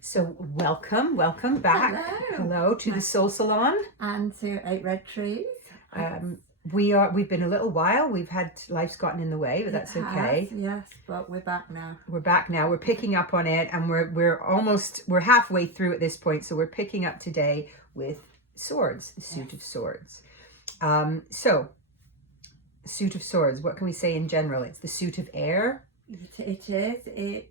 So welcome back. Hello to the Soul Salon. And to 8 Red Trees. We've been a little while. Life's gotten in the way, but that's okay. Yes, but we're back now. We're back now. We're picking up on it, and we're halfway through at this point. So we're picking up today with swords, a suit of swords. So suit of swords. What can we say in general? It's the suit of air. It is.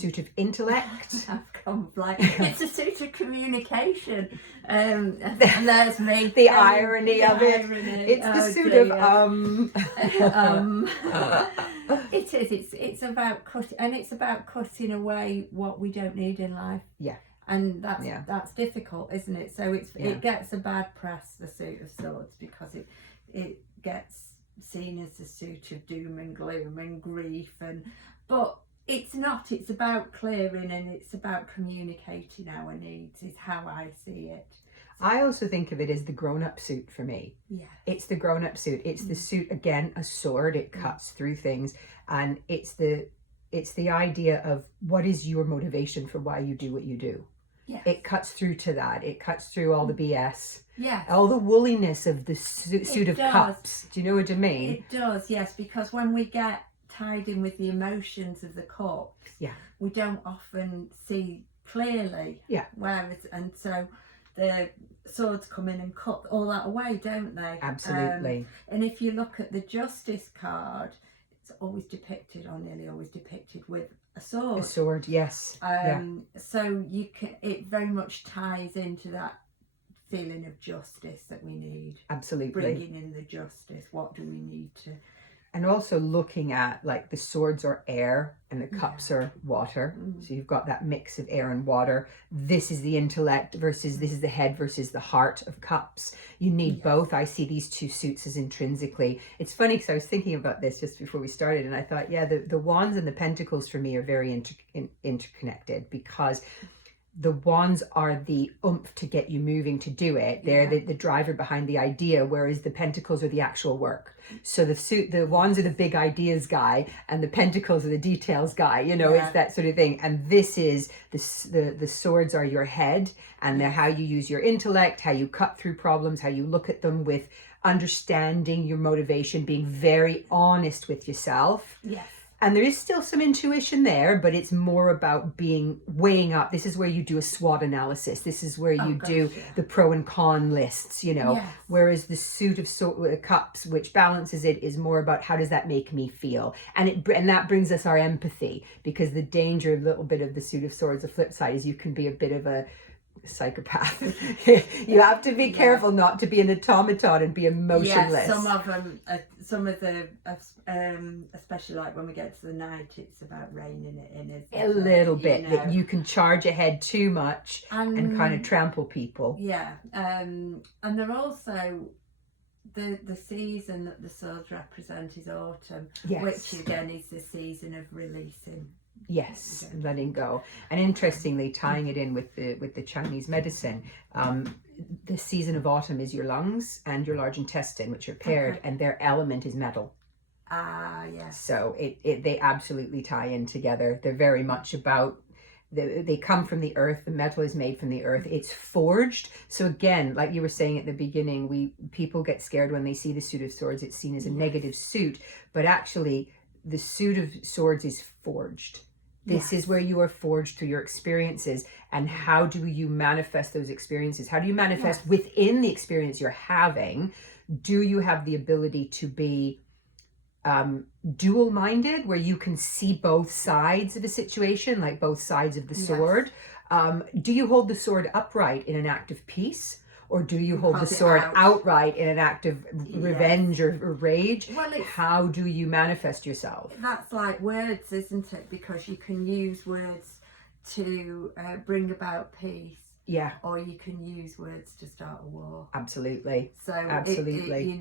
Suit of intellect. I've gone blank. It's a suit of communication. And there's me. The irony of it. It's the suit of It is. It's about cutting, and it's about cutting away what we don't need in life. Yeah. And that's difficult, isn't it? So it gets a bad press, the suit of swords, because it gets seen as a suit of doom and gloom and grief, but it's not. It's about clearing, and it's about communicating our needs, is how I see it. I also think of it as the grown-up suit for me. Yeah, it's the grown-up suit. It's the suit, again, a sword. It cuts through things, and it's the idea of what is your motivation for why you do what you do. Yes. It cuts through to that. It cuts through all the BS. Yes. All the woolliness of the suit of cups. Do you know what I mean? It does, yes, because when we get tied in with the emotions of the cups, we don't often see clearly. Yeah. And so the swords come in and cut all that away, don't they? Absolutely. And if you look at the Justice card, it's always depicted, or nearly always depicted, with a sword. A sword, yes. So it very much ties into that feeling of justice that we need. Absolutely. Bringing in the justice. What do we need to? And also looking at, like, the swords are air and the cups are water. So you've got that mix of air and water. This is the intellect versus this is the head versus the heart of cups. You need both. I see these two suits as intrinsically. It's funny because I was thinking about this just before we started, and I thought, the wands and the pentacles for me are very interconnected, because the wands are the oomph to get you moving to do it. They're the driver behind the idea, whereas the pentacles are the actual work. So the wands are the big ideas guy, and the pentacles are the details guy. It's that sort of thing. And this is the swords are your head, and they're how you use your intellect, how you cut through problems, how you look at them with understanding your motivation, being very honest with yourself. Yes. And there is still some intuition there, but it's more about weighing up. This is where you do a SWOT analysis. This is where you do the pro and con lists, Yes. Whereas the suit of cups, which balances it, is more about how does that make me feel? And that brings us our empathy, because the danger, a little bit of the suit of swords, the flip side, is you can be a bit of a psychopath. You have to be careful not to be an automaton and be emotionless. Some of the especially like when we get to the night, it's about reining it in a little bit, that you can charge ahead too much and kind of trample people. And they're also the season that the swords represent is autumn, which again is the season of releasing. Yes, letting go. And interestingly, tying it in with the Chinese medicine, the season of autumn is your lungs and your large intestine, which are paired, and their element is metal. Yes. So they absolutely tie in together. They're very much about, they come from the earth. The metal is made from the earth. It's forged. So again, like you were saying at the beginning, people get scared when they see the suit of swords. It's seen as a negative suit, but actually the suit of swords is forged. This is where you are forged through your experiences. And how do you manifest those experiences? How do you manifest within the experience you're having? Do you have the ability to be dual-minded, where you can see both sides of a situation, like both sides of the sword? Do you hold the sword upright in an act of peace? Or do you hold the sword outright in an act of revenge or rage? Well, how do you manifest yourself? That's like words, isn't it? Because you can use words to bring about peace. Yeah. Or you can use words to start a war. Absolutely. So absolutely.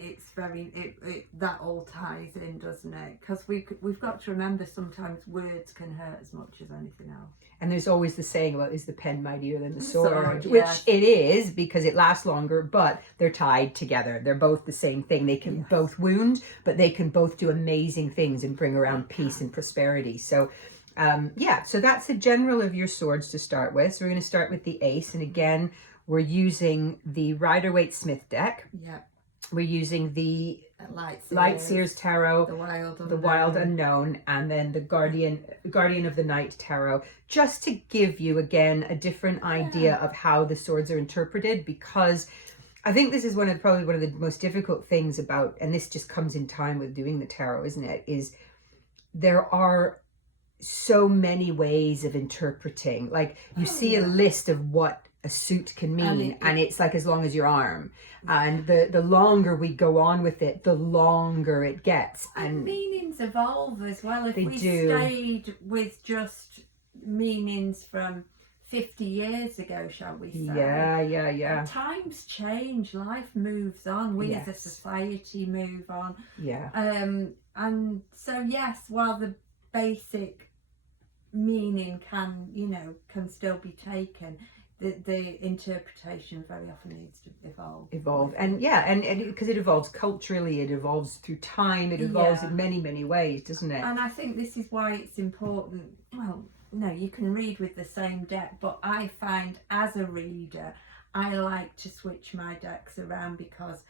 It's very that all ties in, doesn't it? Because we've got to remember sometimes words can hurt as much as anything else. And there's always the saying about, is the pen mightier than the sword? Which it is, because it lasts longer, but they're tied together. They're both the same thing. They can both wound, but they can both do amazing things and bring around peace and prosperity. So Yeah, so that's a general of your swords to start with. So we're going to start with the ace, and again, we're using the Rider-Waite Smith deck. Yeah. We're using the Light Seers Tarot, the Wild Unknown, and then the Guardian of the Night Tarot, just to give you again a different idea of how the swords are interpreted, because I think this is probably one of the most difficult things about, and this just comes in time with doing the tarot, isn't it? Is there are so many ways of interpreting. Like you see a list of what a suit can mean, and it's like as long as your arm, and the longer we go on with it, the longer it gets, and meanings evolve as well. If we do. Stayed with just meanings from 50 years ago, shall we say? Yeah. Times change, life moves on, we as a society move on. And so yes, while the basic meaning can still be taken, the interpretation very often needs to evolve. And because it evolves culturally, it evolves through time, it evolves in many ways, doesn't it? And I think this is why it's important. Well, no, you can read with the same deck, but I find as a reader I like to switch my decks around, because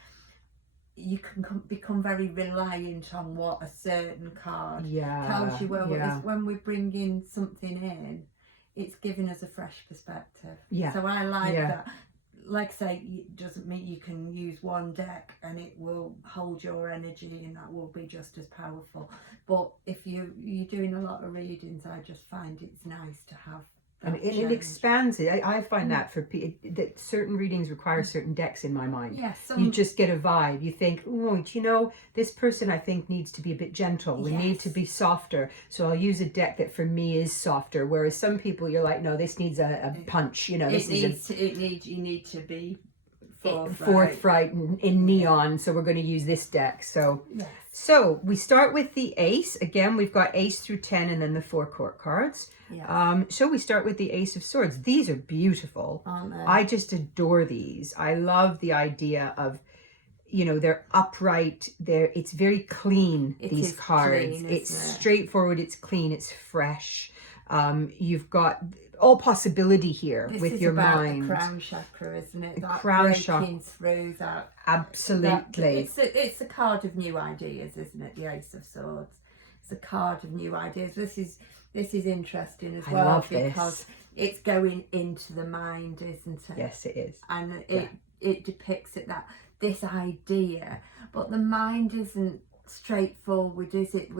you can become very reliant on what a certain card tells you. When we bring in something in, it's giving us a fresh perspective. So I like that. Like I say, it doesn't mean you can use one deck and it will hold your energy and that will be just as powerful. But if you're doing a lot of readings, I just find it's nice to have. And it expands it. I find that that certain readings require certain decks in my mind. You just get a vibe. You think, oh, this person I think needs to be a bit gentle. We need to be softer. So I'll use a deck that for me is softer. Whereas some people, you're like, no, this needs a punch. You need to be forthright in neon. So we're going to use this deck. So we start with the ace. Again, we've got ace through 10 and then the 4 court cards. So we start with the Ace of Swords. These are beautiful. I just adore these. I love the idea of, they're upright. It's very clean, these cards. It's straightforward. It's clean. It's fresh. You've got all possibility here with your mind. The crown chakra, isn't it? The crown chakra. Breaking through that. Absolutely. It's a card of new ideas, isn't it? The Ace of Swords. It's a card of new ideas. This is interesting as well, because it's going into the mind, isn't it? Yes, it is. And it depicts this idea, but the mind isn't straightforward, is it?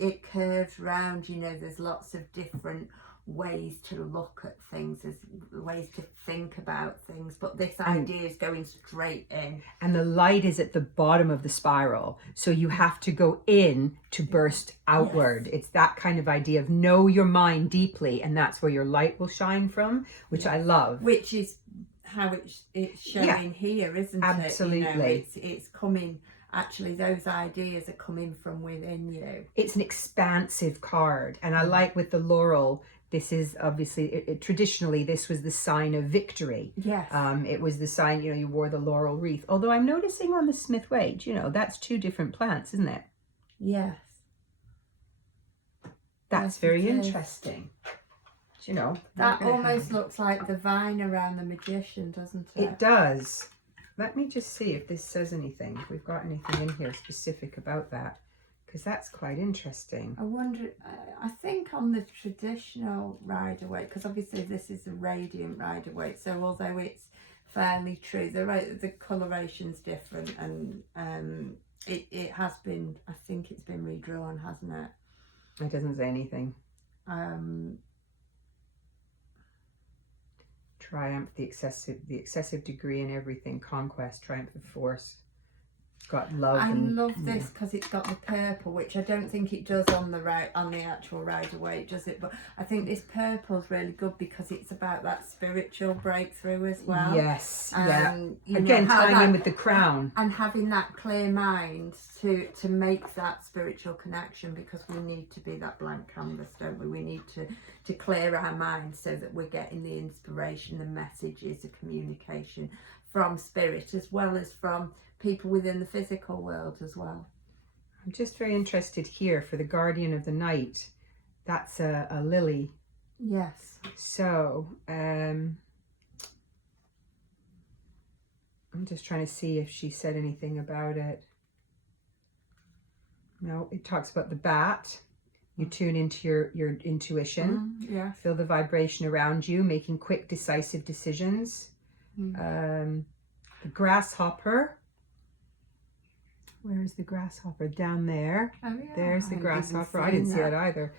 It curves round. There's lots of different ways to look at things, there's ways to think about things, but this idea is going straight in. And the light is at the bottom of the spiral, so you have to go in to burst outward. It's that kind of idea of know your mind deeply, and that's where your light will shine from, which I love. Which is how it's showing here, isn't it? Absolutely. It's coming. Actually, those ideas are coming from within you. It's an expansive card, and I like with the laurel. This is obviously, traditionally, this was the sign of victory. Yes. It was the sign, you wore the laurel wreath. Although I'm noticing on the Smith-Waite, that's 2 different plants, isn't it? Yes. That's very interesting. That almost looks like the vine around the magician, doesn't it? It does. Let me just see if this says anything, if we've got anything in here specific about that, because that's quite interesting. I wonder, I think on the traditional Rider-Waite, because obviously this is a radiant Rider-Waite, so although it's fairly true, the coloration's different, and it has been, I think it's been redrawn, hasn't it? It doesn't say anything. Triumph, the excessive degree in everything, conquest, triumph of force. Got love. I love this because it's got the purple, which I don't think it does on the actual Rider-Waite, does it? But I think this purple's really good because it's about that spiritual breakthrough as well. Yes. Again, tying in with the crown and having that clear mind to make that spiritual connection, because we need to be that blank canvas, don't we? We need to clear our minds so that we're getting the inspiration, the messages, the communication from spirit, as well as from people within the physical world as well. I'm just very interested here for the Guardian of the Night. That's a lily. Yes. So I'm just trying to see if she said anything about it. No, it talks about the bat. You tune into your intuition. Yeah. Feel the vibration around you, making quick, decisive decisions. The grasshopper. Where is the grasshopper? Down there. Oh, yeah. There's the grasshopper. I didn't see that either.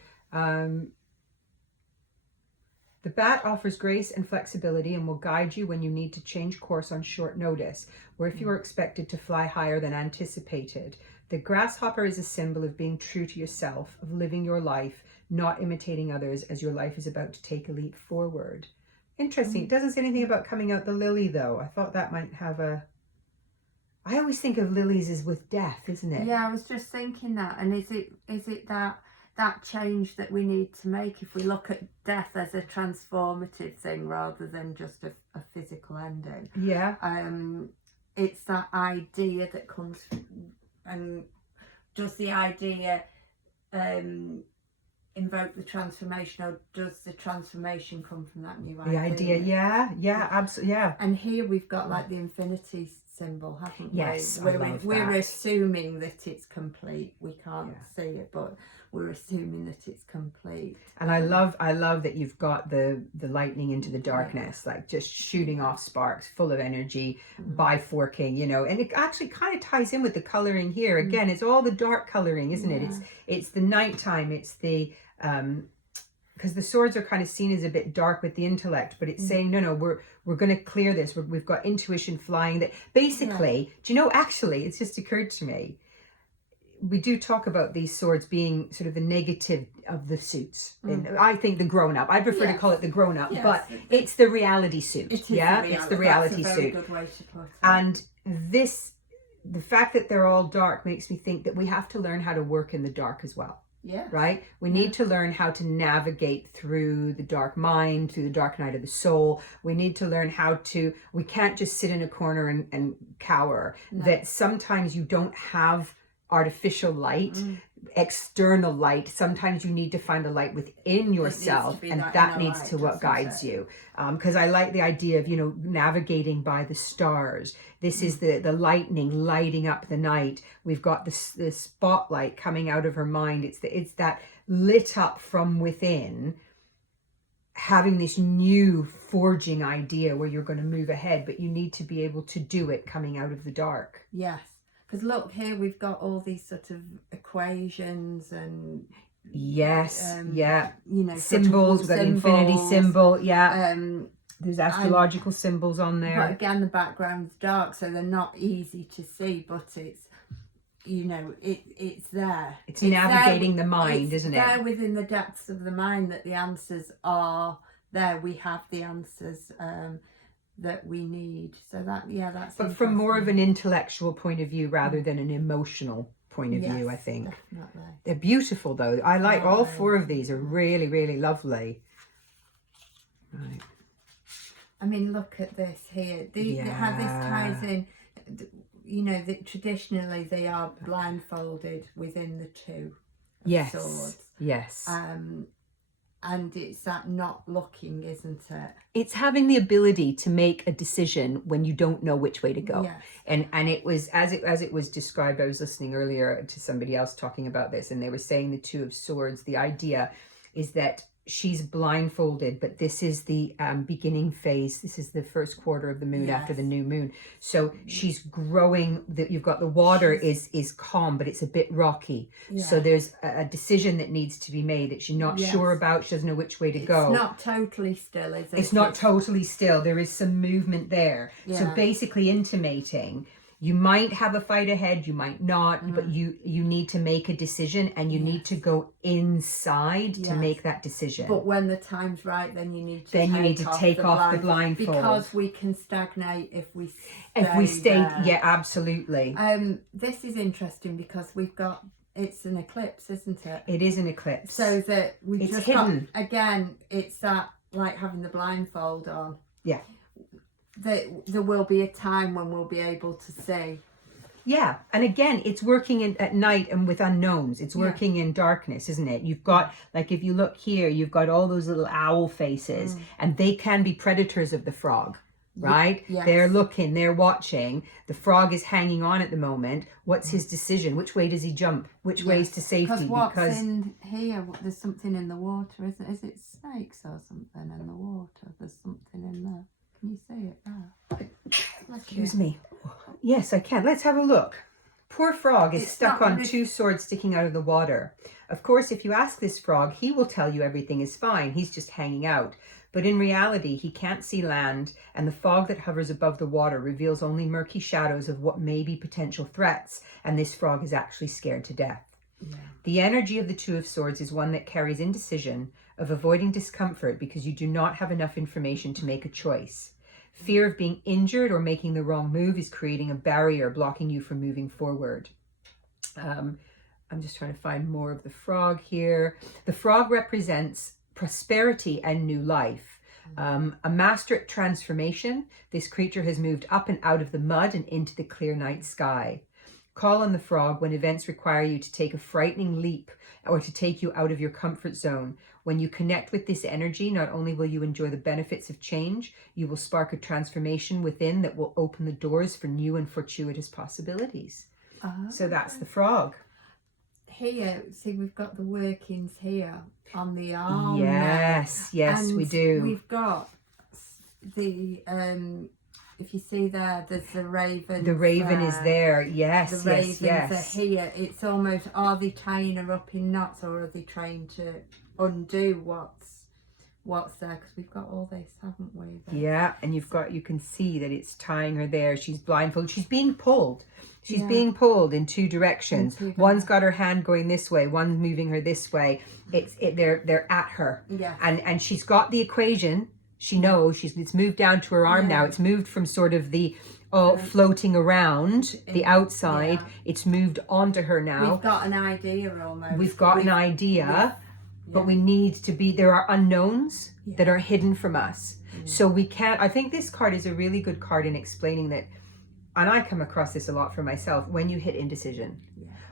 The bat offers grace and flexibility and will guide you when you need to change course on short notice, or if you are expected to fly higher than anticipated. The grasshopper is a symbol of being true to yourself, of living your life, not imitating others as your life is about to take a leap forward. Interesting. It doesn't say anything about coming out the lily, though. I thought that might have a... I always think of lilies as with death, isn't it? Yeah, I was just thinking that. And is it that change that we need to make if we look at death as a transformative thing rather than just a physical ending? Yeah. It's that idea that comes, and does the idea invoke the transformation, or does the transformation come from that new idea? The idea, yeah, absolutely, yeah. And here we've got like the infinity symbol, haven't we? Yes, we're assuming that it's complete. We can't see it, but we're assuming that it's complete. And I love that you've got the lightning into the darkness, like just shooting off sparks, full of energy, biforking, you know. And it actually kind of ties in with the coloring here. Again, it's all the dark coloring, isn't it? It's the nighttime. It's the because the swords are kind of seen as a bit dark with the intellect, but it's saying no, we're going to clear this. We've got intuition flying. That basically, do you know? Actually, it's just occurred to me. We do talk about these swords being sort of the negative of the suits. And I think the grown-up. I prefer to call it the grown-up, but it's the reality suit. It's the reality suit. Good way to put it. And the fact that they're all dark makes me think that we have to learn how to work in the dark as well. Yeah. Right? We need to learn how to navigate through the dark mind, through the dark night of the soul. We need to learn we can't just sit in a corner and cower. No. That sometimes you don't have artificial light, external light. Sometimes you need to find a light within yourself, and that needs to what guides you. Because I like the idea of, navigating by the stars. This is the lightning lighting up the night. We've got the spotlight coming out of her mind. It's that lit up from within, having this new forging idea where you're going to move ahead, but you need to be able to do it coming out of the dark. Yes. Because look, here we've got all these sort of equations and symbols. We've got the infinity symbol. There's astrological symbols on there. But again, the background's dark, so they're not easy to see. But it's it's there. It's navigating the mind, isn't it? It's there within the depths of the mind that the answers are there. We have the answers. That we need. So that's but from more of an intellectual point of view rather than an emotional point of view, I think. Definitely. They're beautiful though. I like all four of these are really, really lovely. Right. I mean, look at this here. How this ties in, that traditionally they are blindfolded within the two swords. Yes. And it's that not looking, isn't it? It's having the ability to make a decision when you don't know which way to go. Yes. And it was as it was described. I was listening earlier to somebody else talking about this, and they were saying the Two of Swords. The idea is that she's blindfolded, but this is the beginning phase. This is the first quarter of the moon after the new moon. So she's growing. You've got the water is calm, but it's a bit rocky. Yeah. So there's a decision that needs to be made that she's not sure about. She doesn't know which way to go. It's not totally still, is it? It's not totally still. There is some movement there. Yeah. So basically intimating, you might have a fight ahead, you might not, but you need to make a decision, and you need to go inside to make that decision. But when the time's right, then you need to take off the blindfold. Because we can stagnate if we stay there. Yeah, absolutely. This is interesting because it's an eclipse, isn't it? It is an eclipse. So that it's just hidden. Again, it's that like having the blindfold on. Yeah. There will be a time when we'll be able to see Yeah, and again, it's working at night and with unknowns. It's working in darkness, isn't it? You've got, like, if you look here, you've got all those little owl faces, and they can be predators of the frog, right? Yes. They're looking, they're watching. The frog is hanging on at the moment. What's his decision? Which way does he jump? Which way is to safety? Because in here, there's something in the water, isn't it? Is it snakes or something in the water? There's something in there. Can you see it there? Excuse me. Yes, I can. Let's have a look. Poor frog is stuck on two swords sticking out of the water. Of course, if you ask this frog, he will tell you everything is fine. He's just hanging out. But in reality, he can't see land, and the fog that hovers above the water reveals only murky shadows of what may be potential threats, and this frog is actually scared to death. Yeah. The energy of the Two of Swords is one that carries indecision, of avoiding discomfort because you do not have enough information to make a choice. Fear of being injured or making the wrong move is creating a barrier blocking you from moving forward. I'm just trying to find more of the frog here. The frog represents prosperity and new life. A master at transformation, this creature has moved up and out of the mud and into the clear night sky. Call on the frog when events require you to take a frightening leap or to take you out of your comfort zone. When you connect with this energy, not only will you enjoy the benefits of change, you will spark a transformation within that will open the doors for new and fortuitous possibilities. So that's the frog. Here, see, we've got the workings here on the arm. Yes, and we do. We've got the, if you see there's the raven. The raven is there, yes, the ravens yes. are here. It's almost, are they tying her up in knots, or are they trying to undo what's there? Because we've got all this, haven't we? Yeah, and you can see that it's tying her there. She's blindfolded. She's being pulled. She's being pulled in two directions. One's got her hand going this way. One's moving her this way. They're at her. Yeah. And she's got the equation. She knows it's moved down to her arm now. It's moved from sort of the floating around the outside. It's moved onto her now. We've got an idea almost. We've got an idea, but we need to be. There are unknowns that are hidden from us. So we can't. I think this card is a really good card in explaining that. And I come across this a lot for myself, when you hit indecision,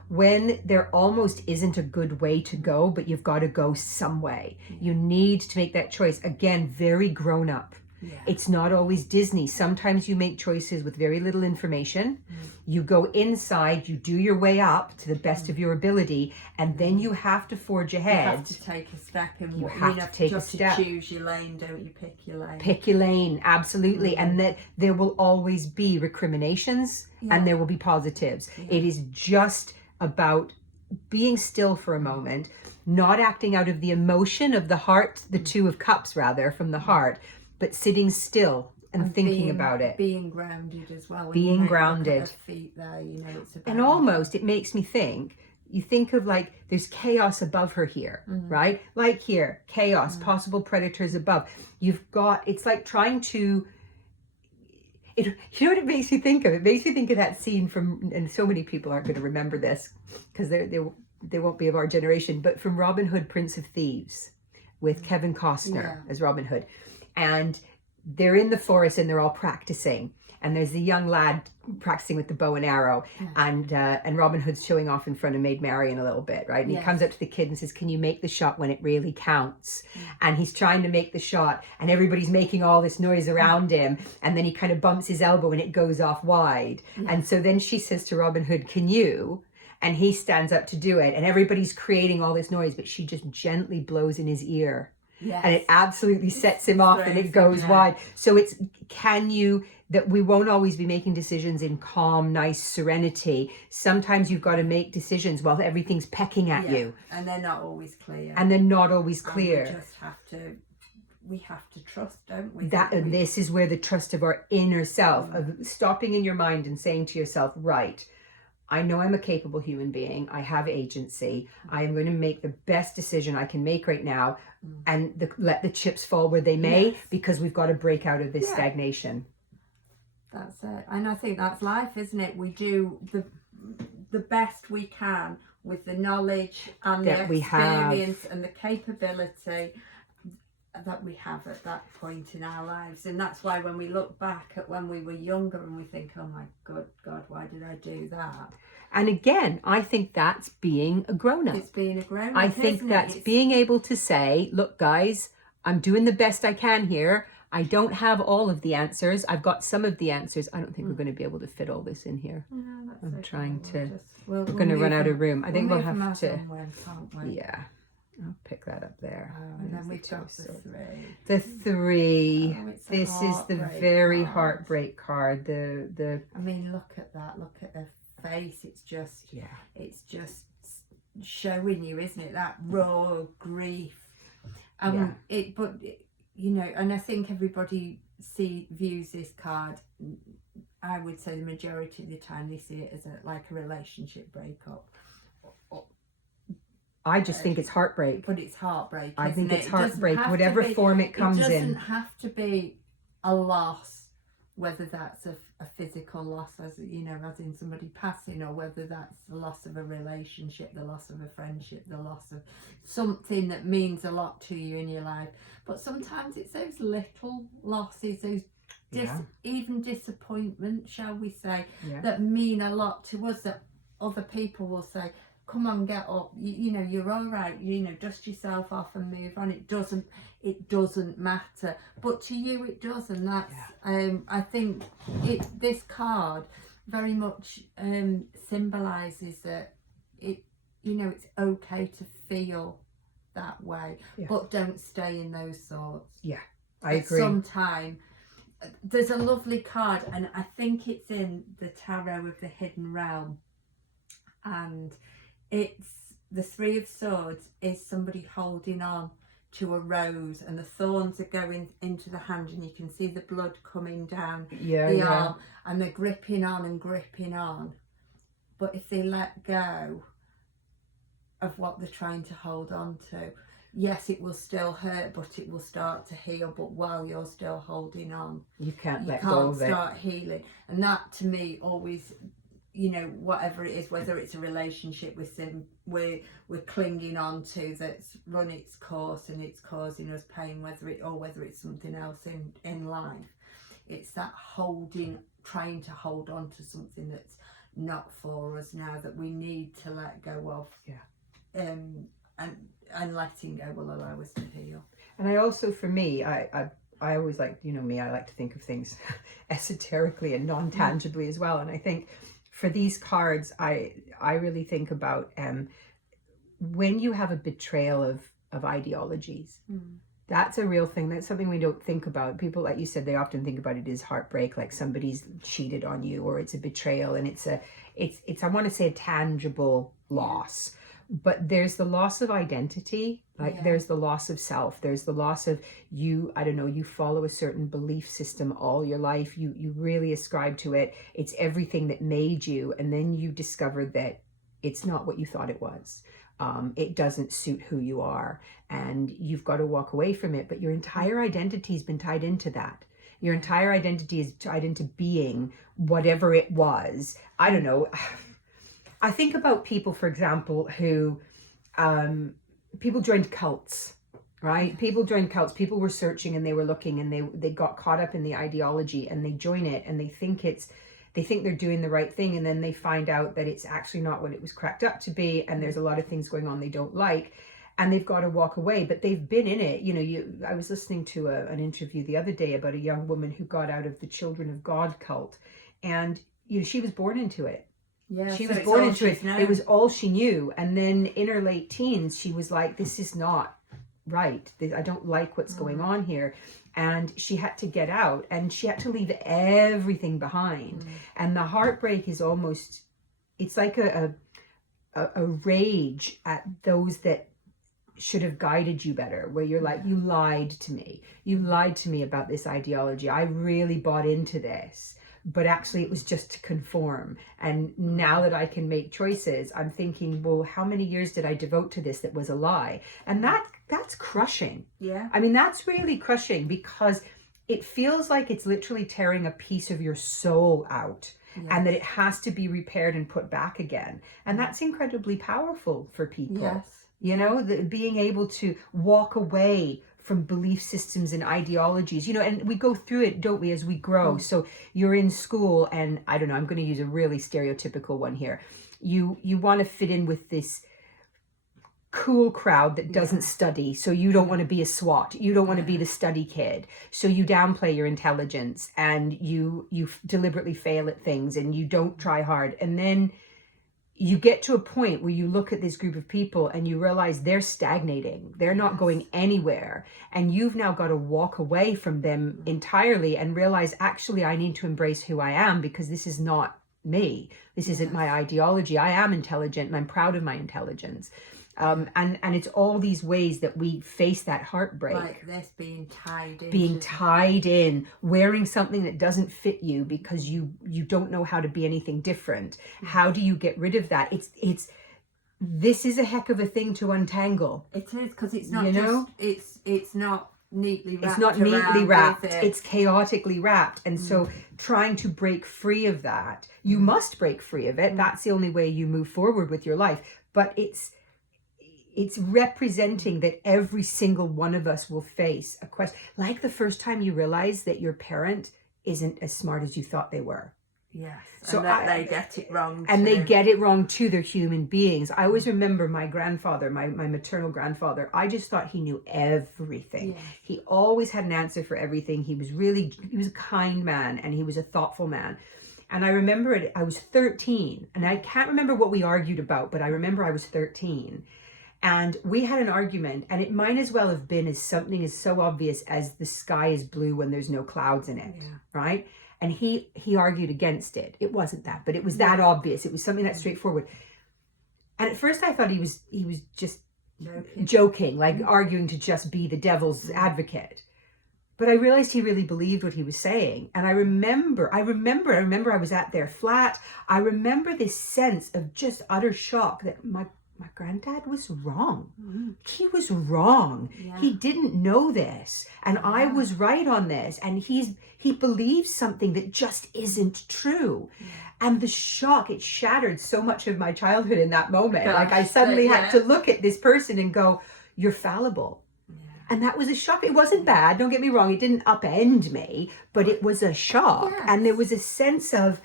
when there almost isn't a good way to go, but you've got to go some way. You need to make that choice. Again, very grown up. It's not always Disney. Sometimes you make choices with very little information. You go inside, you do your way up to the best of your ability, and then you have to forge ahead. You have to take a step, and you have to take a step. To choose your lane, don't you? Pick your lane. Pick your lane, absolutely. And that there will always be recriminations and there will be positives. It is just about being still for a moment, not acting out of the emotion of the heart, the Two of Cups rather, from the heart, but sitting still and thinking about it. Being grounded as well. Being grounded. Look at her feet there, it's about. And almost, it makes me think, you think of like, there's chaos above her here, right? Like here, chaos, possible predators above. You've got, it's like trying to, you know what it makes me think of? It makes me think of that scene from, and so many people aren't going to remember this because they won't be of our generation, but from Robin Hood, Prince of Thieves, with Kevin Costner as Robin Hood. And they're in the forest and they're all practicing. And there's a young lad practicing with the bow and arrow. And Robin Hood's showing off in front of Maid Marian a little bit, right? And he comes up to the kid and says, can you make the shot when it really counts? And he's trying to make the shot and everybody's making all this noise around him. And then he kind of bumps his elbow and it goes off wide. And so then she says to Robin Hood, can you? And he stands up to do it. And everybody's creating all this noise, but she just gently blows in his ear. And it absolutely sets him off and it goes wide. So it's, that we won't always be making decisions in calm, nice serenity. Sometimes you've got to make decisions while everything's pecking at you. And they're not always clear. And they're not always clear. And we have to trust, don't we? And this is where the trust of our inner self, of stopping in your mind and saying to yourself, right, I know I'm a capable human being. I have agency. I am going to make the best decision I can make right now and let the chips fall where they may, because we've got to break out of this stagnation. That's it. And I think that's life, isn't it? We do the best we can with the knowledge and the experience and the capability. that we have at that point in our lives. And that's why when we look back at when we were younger and we think, oh my God, why did I do that? And again, I think that's being a grown-up. It's being a grown-up. I think that's being able to say, look, guys, I'm doing the best I can here. I don't have all of the answers. I've got some of the answers. I don't think we're going to be able to fit all this in here. No, I'm okay. trying to. We're going to run out of room. I think we'll have to. Can't we? Yeah, I'll pick that up there. And then we've got the 3. The 3. Oh, it's a this is the very card. heartbreak card. The. I mean, look at that. Look at her face. It's just. Yeah. It's just showing you, isn't it? That raw grief. But you know, and I think everybody views this card. I would say the majority of the time they see it as like a relationship breakup. I just think it's heartbreak. But it's heartbreak. I think it's it heartbreak, whatever form it comes in. It doesn't have to be a loss, whether that's a physical loss, as you know, as in somebody passing, or whether that's the loss of a relationship, the loss of a friendship, the loss of something that means a lot to you in your life. But sometimes it's those little losses, those even disappointment, shall we say, that mean a lot to us, that other people will say, come on, get up, you know, you're all right, you know, dust yourself off and move on. It doesn't matter, but to you it does. And that's I think this card very much symbolizes that it, you know, it's okay to feel that way, but don't stay in those thoughts. I agree. Sometime there's a lovely card, and I think it's in the Tarot of the Hidden Realm, and it's the 3 of Swords is somebody holding on to a rose, and the thorns are going into the hand, and you can see the blood coming down the arm, and they're gripping on and gripping on. But if they let go of what they're trying to hold on to, yes, it will still hurt, but it will start to heal. But while you're still holding on, you can't start healing. And that, to me, always, you know, whatever it is, whether it's a relationship we're clinging on to that's run its course and it's causing us pain, whether it's something else in life, it's that trying to hold on to something that's not for us now, that we need to let go of. And letting go will allow us to heal. And I also, for me, I always like, you know me, I like to think of things esoterically and non-tangibly as well. And I think for these cards, I really think about when you have a betrayal of ideologies. That's a real thing. That's something we don't think about. People, like you said, they often think about it as heartbreak, like somebody's cheated on you, or it's a betrayal, and it's I want to say a tangible loss. But there's the loss of identity, like there's the loss of self, there's the loss of you, I don't know, you follow a certain belief system all your life, you really ascribe to it, it's everything that made you, and then you discover that it's not what you thought it was. It doesn't suit who you are, and you've got to walk away from it, but your entire identity has been tied into that. Your entire identity is tied into being whatever it was. I don't know. I think about people, for example, who people joined cults, right? People joined cults. People were searching and they were looking, and they got caught up in the ideology, and they join it, and they think they're doing the right thing, and then they find out that it's actually not what it was cracked up to be, and there's a lot of things going on they don't like, and they've got to walk away. But they've been in it. You know, I was listening to an interview the other day about a young woman who got out of the Children of God cult, and you know, she was born into it. Yeah, she was born into it. It was all she knew. And then in her late teens, she was like, this is not right. I don't like what's going on here. And she had to get out, and she had to leave everything behind. And the heartbreak is almost, it's like a rage at those that should have guided you better, where you're like, you lied to me. You lied to me about this ideology. I really bought into this. But actually it was just to conform. And now that I can make choices, I'm thinking, well, how many years did I devote to this that was a lie? And that's crushing. Yeah. I mean, that's really crushing, because it feels like it's literally tearing a piece of your soul out. Yes. And that it has to be repaired and put back again. And that's incredibly powerful for people. Yes. You know, being able to walk away from belief systems and ideologies, you know, and we go through it, don't we, as we grow. So you're in school, and I don't know, I'm going to use a really stereotypical one here. You want to fit in with this cool crowd that doesn't study, so you don't want to be a SWAT, you don't want to be the study kid, so you downplay your intelligence, and you deliberately fail at things, and you don't try hard, and then you get to a point where you look at this group of people and you realize they're stagnating, they're not going anywhere, and you've now got to walk away from them entirely and realize, actually, I need to embrace who I am, because this is not me, this isn't my ideology, I am intelligent and I'm proud of my intelligence. And it's all these ways that we face that heartbreak. Like this, being tied in, wearing something that doesn't fit you because you don't know how to be anything different. How do you get rid of that? This is a heck of a thing to untangle. It is, because it's not it's not neatly wrapped. It's not neatly wrapped. It's chaotically wrapped. And so trying to break free of that, you must break free of it. That's the only way you move forward with your life. But it's representing that every single one of us will face a question. Like the first time you realize that your parent isn't as smart as you thought they were. Yes. So and that they get it wrong too. And they get it wrong too. They're human beings. I always remember my grandfather, my maternal grandfather. I just thought he knew everything. Yes. He always had an answer for everything. He was a kind man, and he was a thoughtful man. And I remember it, I was 13, and I can't remember what we argued about, but I remember I was 13. And we had an argument, and it might as well have been as something as so obvious as the sky is blue when there's no clouds in it, right? And he argued against it. It wasn't that, but it was that obvious. It was something that straightforward. And at first I thought he was just joking, like arguing to just be the devil's advocate. But I realized he really believed what he was saying. And I remember I was at their flat. I remember this sense of just utter shock that my granddad was wrong. He was wrong. He didn't know this, and I was right on this, and he believes something that just isn't true. And the shock, it shattered so much of my childhood in that moment. Like I suddenly had to look at this person and go, you're fallible. And that was a shock. It wasn't bad, don't get me wrong, it didn't upend me, but it was a shock. And there was a sense of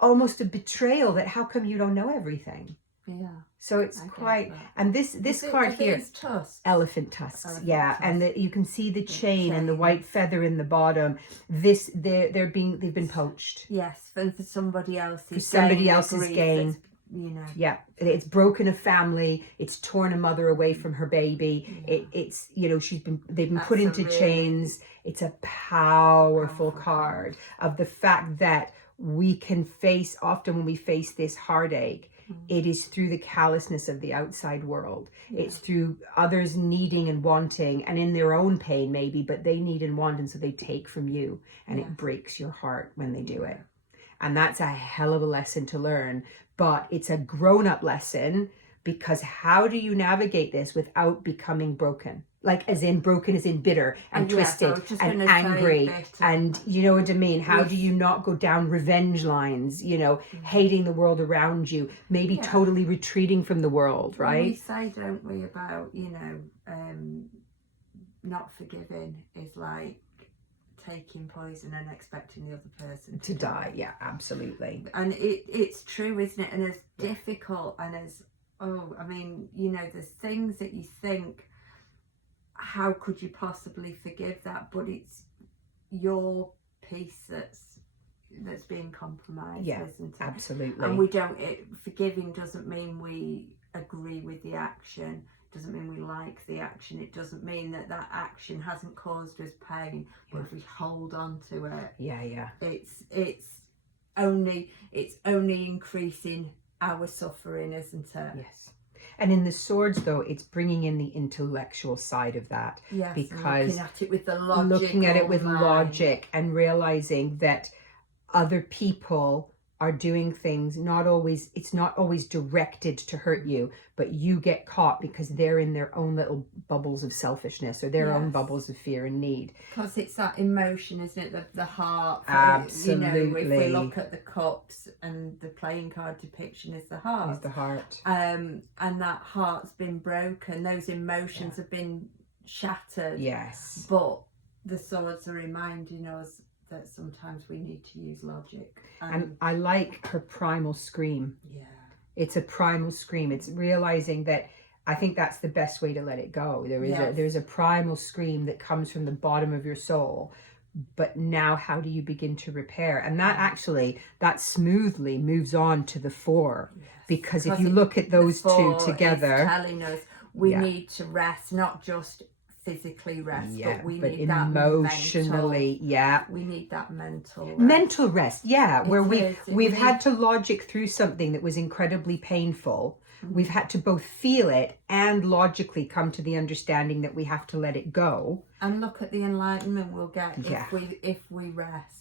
almost a betrayal, that how come you don't know everything? So it's quite, and this card here, elephant tusks, and you can see the chain and the white feather in the bottom. They've been poached. Yes, for somebody else's gain. You know. Yeah, it's broken a family. It's torn a mother away from her baby. It's they've been put into chains. It's a powerful card of the fact that we can face, often when we face this heartache, it is through the callousness of the outside world. It's through others needing and wanting, and in their own pain maybe, but they need and want, and so they take from you, and it breaks your heart when they do it. And that's a hell of a lesson to learn, but it's a grown-up lesson, because how do you navigate this without becoming broken? Like as in broken, as in bitter and twisted and angry, and you know what I mean? How do you not go down revenge lines, hating the world around you, maybe totally retreating from the world, right? We say, don't we, about, not forgiving is like taking poison and expecting the other person to die. Yeah, absolutely. And it's true, isn't it? And as difficult and as, there's things that you think, how could you possibly forgive that? But it's your peace that's being compromised, isn't it? Absolutely. And forgiving doesn't mean we agree with the action, doesn't mean we like the action, it doesn't mean that action hasn't caused us pain, but if we hold on to it, it's only increasing our suffering, isn't it? Yes. And in the swords, though, it's bringing in the intellectual side of that. Yes, because looking at it with the logic. Looking at it with logic and realizing that other people are doing things, it's not always directed to hurt you, but you get caught because they're in their own little bubbles of selfishness or their own bubbles of fear and need. Because it's that emotion, isn't it? The heart. Absolutely. If we look at the cups and the playing card depiction is the heart. Is the heart. And that heart's been broken. Those emotions have been shattered. Yes. But the swords are reminding us that sometimes we need to use logic. And I like her primal scream. Yeah. It's a primal scream. It's realizing that I think that's the best way to let it go. There's a primal scream that comes from the bottom of your soul. But now how do you begin to repair? And that smoothly moves on to the 4. Yes. Because if you look at those two together, it's telling us we need to rest, not just physically rest, but we need that emotionally, we need that mental rest, where we've had to logic through something that was incredibly painful. We've had to both feel it and logically come to the understanding that we have to let it go. And look at the enlightenment we'll get if we rest.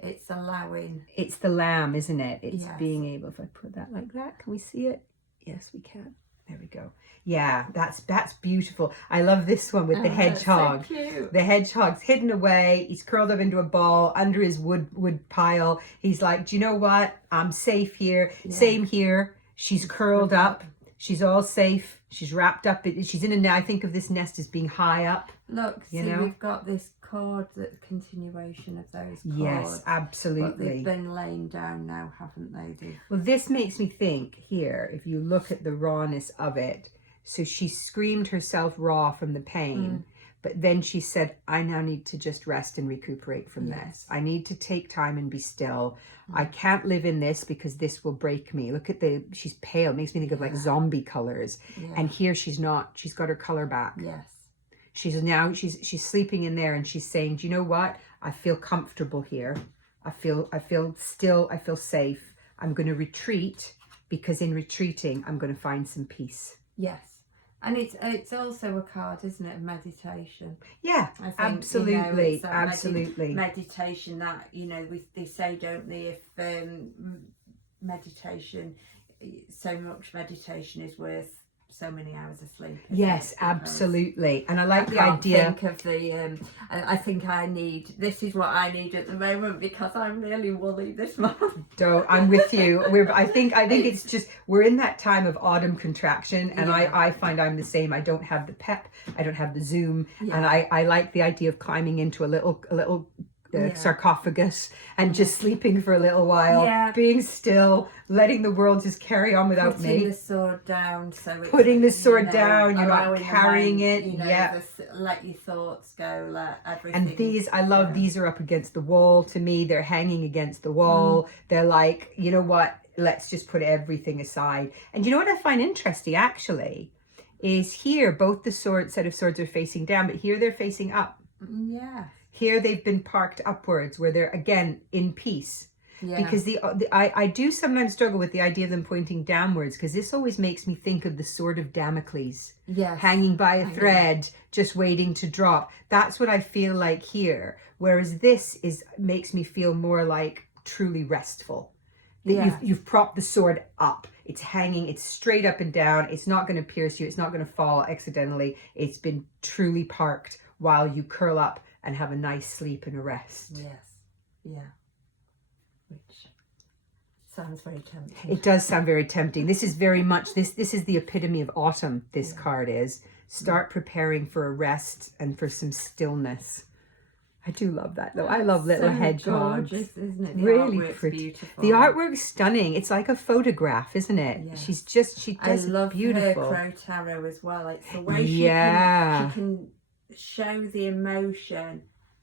It's allowing. It's the lamb, isn't it? It's being able, if I put that like that, can we see it? Yes, we can. There we go. Yeah, that's beautiful. I love this one with the hedgehog. So cute. The hedgehog's hidden away. He's curled up into a ball under his wood pile. He's like, do you know what? I'm safe here. Yeah. Same here. She's curled up. She's all safe. She's wrapped up. She's in I think of this nest as being high up. Look, we've got this cord, the continuation of those cords. Yes, absolutely. But they've been laying down now, haven't they? Well, this makes me think here, if you look at the rawness of it, so she screamed herself raw from the pain, but then she said, I now need to just rest and recuperate from this. I need to take time and be still. I can't live in this because this will break me. Look at she's pale. It makes me think of like zombie colors. Yeah. And here she's not. She's got her color back. Yes. She's sleeping in there and she's saying, do you know what? I feel comfortable here. I feel still. I feel safe. I'm going to retreat because in retreating, I'm going to find some peace. Yes. And it's also a card, isn't it, of meditation? Yeah, I think, absolutely, absolutely. Meditation that, they say, don't they, if meditation, so much meditation is worth so many hours of sleep. Yes, absolutely. And I like the idea. I think this is what I need at the moment because I'm really woolly this month. I'm with you. I think it's just, we're in that time of autumn contraction and I find I'm the same. I don't have the pep. I don't have the zoom. Yeah. And I like the idea of climbing into a little sarcophagus and just sleeping for a little while, being still, letting the world just carry on without me. Putting the sword down, putting the sword down, you're not carrying it. Let your thoughts go, let everything. And these, I love, these are up against the wall. To me, they're hanging against the wall. They're like, you know what? Let's just put everything aside. And you know what I find interesting actually is here, both the set of swords are facing down, but here they're facing up. Yeah. Here they've been parked upwards where they're again in peace. Yeah. Because I do sometimes struggle with the idea of them pointing downwards because this always makes me think of the sword of Damocles hanging by a thread, just waiting to drop. That's what I feel like here. Whereas this makes me feel more like truly restful. That you've propped the sword up. It's hanging, it's straight up and down. It's not going to pierce you. It's not going to fall accidentally. It's been truly parked while you curl up and have a nice sleep and a rest. Yes. Yeah. Which sounds very tempting. It does sound very tempting. This is very much, this is the epitome of autumn, this card is. Start preparing for a rest and for some stillness. I do love that though. I love little hedgehogs. Gorgeous, isn't it? Really pretty. Beautiful. The artwork's stunning. It's like a photograph, isn't it? Yes. She does it beautiful. I love her crow tarot as well. It's the way she can show the emotion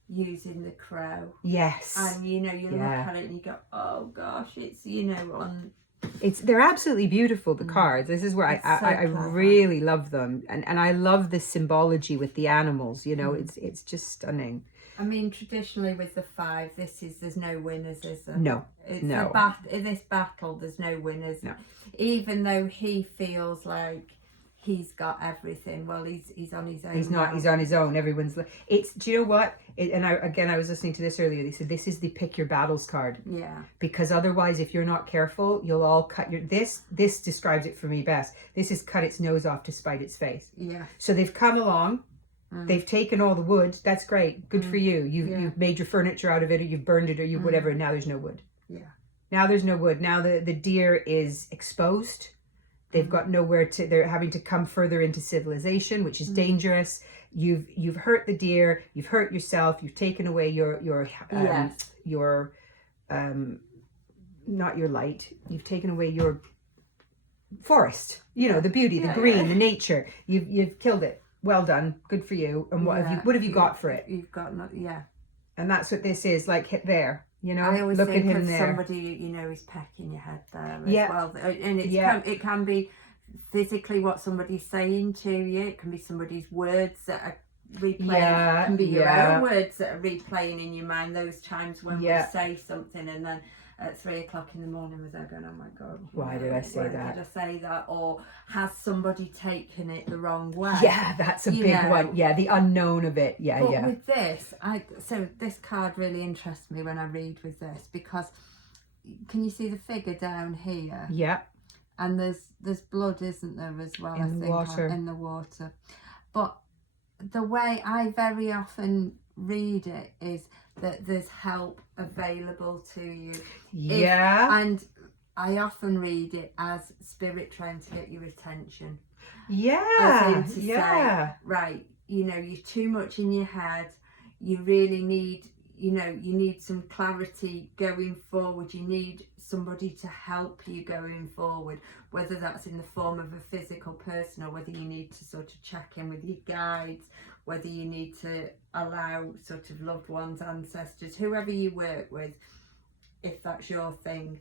using the crow. Yes. And you look at it and you go, oh gosh, it's they're absolutely beautiful, the cards. This is where I really love them. And I love the symbology with the animals, it's just stunning. I mean, traditionally with the 5, there's no winners, is there? No. In this battle, there's no winners. No. Even though he feels like he's got everything. Well, he's on his own. He's not. He's on his own. Everyone's. Do you know what? I was listening to this earlier. They said this is the pick your battles card. Yeah. Because otherwise, if you're not careful, you'll all cut your. This describes it for me best. This is cut its nose off to spite its face. Yeah. So they've come along. They've taken all the wood. That's great. Good for you. You've made your furniture out of it, or you've burned it, or you whatever. And now there's no wood. Yeah. Now there's no wood. Now the deer is exposed. They've got nowhere to, they're having to come further into civilization, which is dangerous. You've hurt the deer, you've hurt yourself, you've taken away your not your light, you've taken away your forest, the beauty, the green, the nature. You've killed it. Well done, good for you. And what have you got for it? You've got And that's what this is, like, hit there. I always look think at him of there. somebody, is pecking your head there as well. And it can be physically what somebody's saying to you. It can be somebody's words that are replaying. It can be your own words that are replaying in your mind. Those times when we say something and then at 3 o'clock in the morning we're there going, oh my God, why did I say that? Did I say that? Or has somebody taken it the wrong way? Yeah, that's a big one. Yeah, the unknown of it. But with this, so this card really interests me when I read with this, because can you see the figure down here? Yeah. And there's blood, isn't there, as well? In the water. In the water. But the way I very often read it is that there's help available to you. And I often read it as spirit trying to get your attention. Say, right, you're too much in your head. You really need, you need some clarity going forward. You need somebody to help you going forward, whether that's in the form of a physical person or whether you need to sort of check in with your guides, whether you need to allow sort of loved ones, ancestors, whoever you work with, if that's your thing,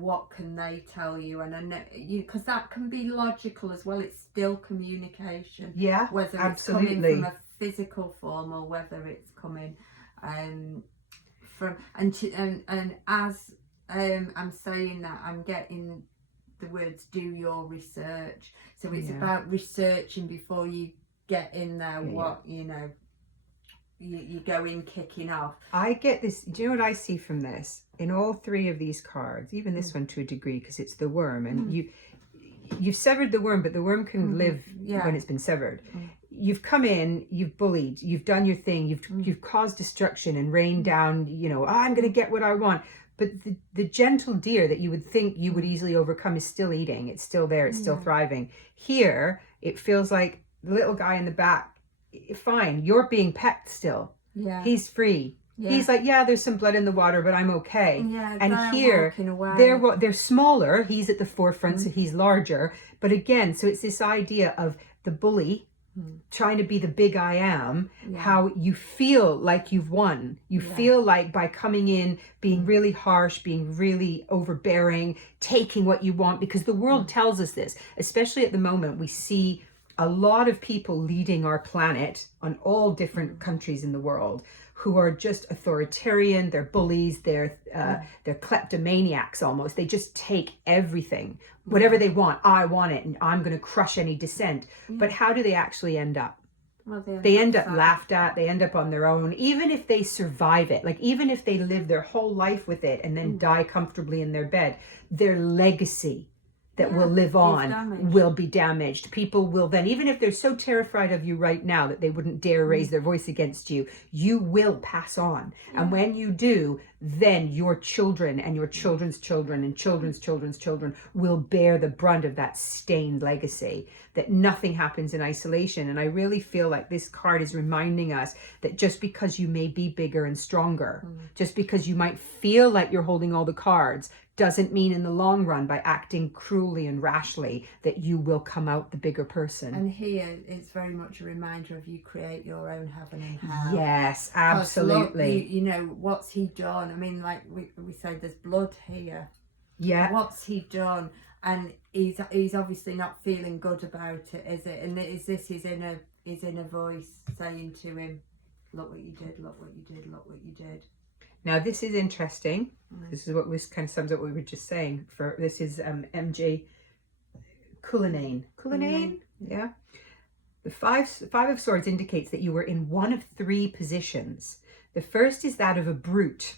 what can they tell you? And I know, because that can be logical as well. It's still communication. Yeah, whether absolutely. It's coming from a physical form or whether it's coming from and as I'm saying that, I'm getting the words "do your research." So it's about researching before you get in there. You go in kicking off. I get this. Do you know what I see from this? In all three of these cards, even this one to a degree, because it's the worm, and you've severed the worm, but the worm can live when it's been severed. You've come in, you've bullied, you've done your thing, you've caused destruction and rained down. I'm going to get what I want. But the gentle deer that you would think you would easily overcome is still eating. It's still there. It's still thriving. Here, it feels like the little guy in the back. Fine, you're being pecked still. Yeah, he's free. Yeah. He's like, there's some blood in the water, but I'm okay. Yeah, and here they're smaller. He's at the forefront, so he's larger. But again, so it's this idea of the bully trying to be the big I am. How you feel like you've won. You feel like by coming in, being really harsh, being really overbearing, taking what you want, because the world tells us this. Especially at the moment, we see a lot of people leading our planet on all different countries in the world who are just authoritarian. They're bullies. They're kleptomaniacs almost. They just take everything, whatever they want. I want it, and I'm going to crush any dissent. But how do they actually end up? Well, they end up laughed at. They end up on their own. Even if they survive it, like even if they live their whole life with it and then die comfortably in their bed, their legacy that will live on will be damaged. People will then, even if they're so terrified of you right now that they wouldn't dare raise their voice against you, you will pass on. And when you do, then your children and your children's children and children's children's children will bear the brunt of that stained legacy, that nothing happens in isolation. And I really feel like this card is reminding us that just because you may be bigger and stronger, just because you might feel like you're holding all the cards, doesn't mean in the long run, by acting cruelly and rashly, that you will come out the bigger person. And here it's very much a reminder of you create your own heaven and hell. Yes, absolutely. Look, what's he done? I mean, like we say, there's blood here. Yeah. What's he done? And he's obviously not feeling good about it, is it? And is this his inner voice saying to him, look what you did, look what you did, look what you did. Now this is interesting. This is what was kind of sums up what we were just saying. This is MJ Cullinane. Yeah. The five of Swords indicates that you were in one of three positions. The first is that of a brute.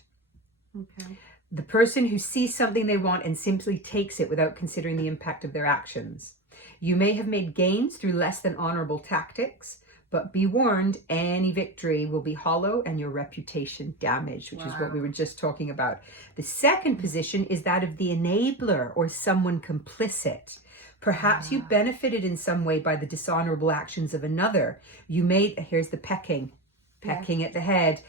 Okay. The person who sees something they want and simply takes it without considering the impact of their actions. You may have made gains through less than honorable tactics, But be warned, any victory will be hollow and your reputation damaged, which is what we were just talking about. The second position is that of the enabler or someone complicit. Perhaps you benefited in some way by the dishonorable actions of another. You made, here's the pecking at the head.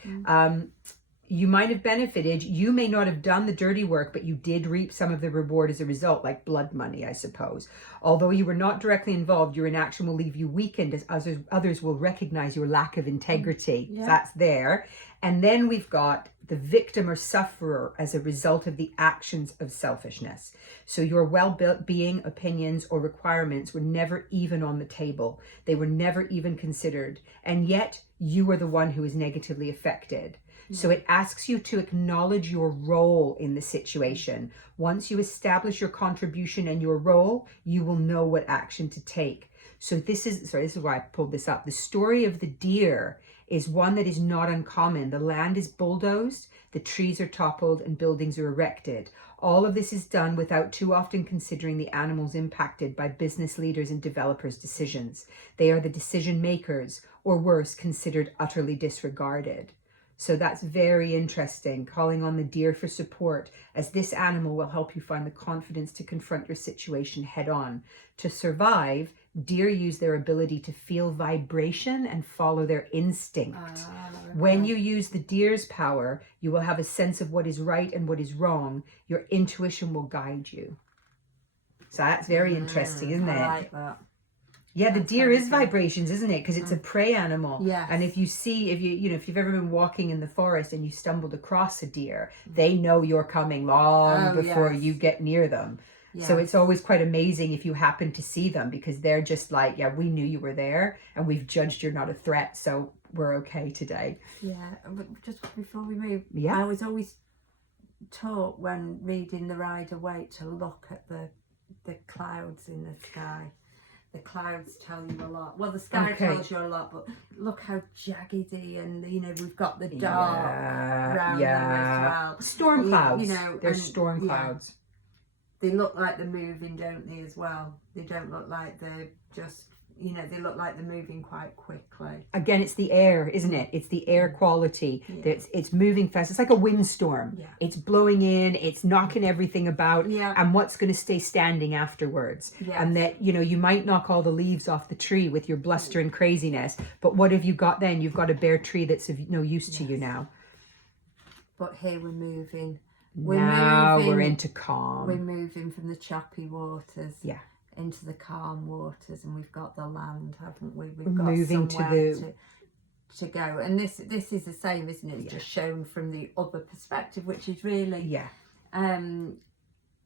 You might have benefited. You may not have done the dirty work, but you did reap some of the reward as a result, like blood money, I suppose. Although you were not directly involved, your inaction will leave you weakened as others will recognize your lack of integrity. That's there. And then we've got the victim or sufferer as a result of the actions of selfishness. So your well-being, opinions, or requirements were never even on the table. They were never even considered. And yet you were the one who was negatively affected. So it asks you to acknowledge your role in the situation. Once you establish your contribution and your role, you will know what action to take. So this is why I pulled this up. The story of the deer is one that is not uncommon. The land is bulldozed, the trees are toppled, and buildings are erected. All of this is done without too often considering the animals impacted by business leaders and developers' decisions. They are the decision makers, or worse, considered utterly disregarded. So that's very interesting, calling on the deer for support, as this animal will help you find the confidence to confront your situation head on. To survive, deer use their ability to feel vibration and follow their instinct. When you use the deer's power, you will have a sense of what is right and what is wrong. Your intuition will guide you. So that's very interesting, isn't it? I like that. Yeah, the deer is vibrations, isn't it? Because it's a prey animal. Yes. And if you've ever been walking in the forest and you stumbled across a deer, they know you're coming long before you get near them. Yes. So it's always quite amazing if you happen to see them, because they're just like, yeah, we knew you were there and we've judged you're not a threat, so we're okay today. Yeah, but just before we move, yeah. I was always taught when reading The Rider-Waite to look at the clouds in the sky. The clouds tell you a lot. Well, the sky tells you a lot, but look how jaggedy, and we've got the dark around them as well. Storm clouds. They're storm clouds. They look like they're moving, don't they, as well? They don't look like they're just, they look like they're moving quite quickly. Again, it's the air, isn't it? It's the air quality. It's moving fast. It's like a windstorm. Yeah. It's blowing in, it's knocking everything about, and what's going to stay standing afterwards. Yes. And that, you might knock all the leaves off the tree with your bluster and craziness, but what have you got then? You've got a bare tree that's of no use to you now. But here we're moving. We're into calm. We're moving from the choppy waters into the calm waters, and we've got the land, haven't we? We've got moving somewhere to go. And this is the same, isn't it? It's just shown from the other perspective, which is really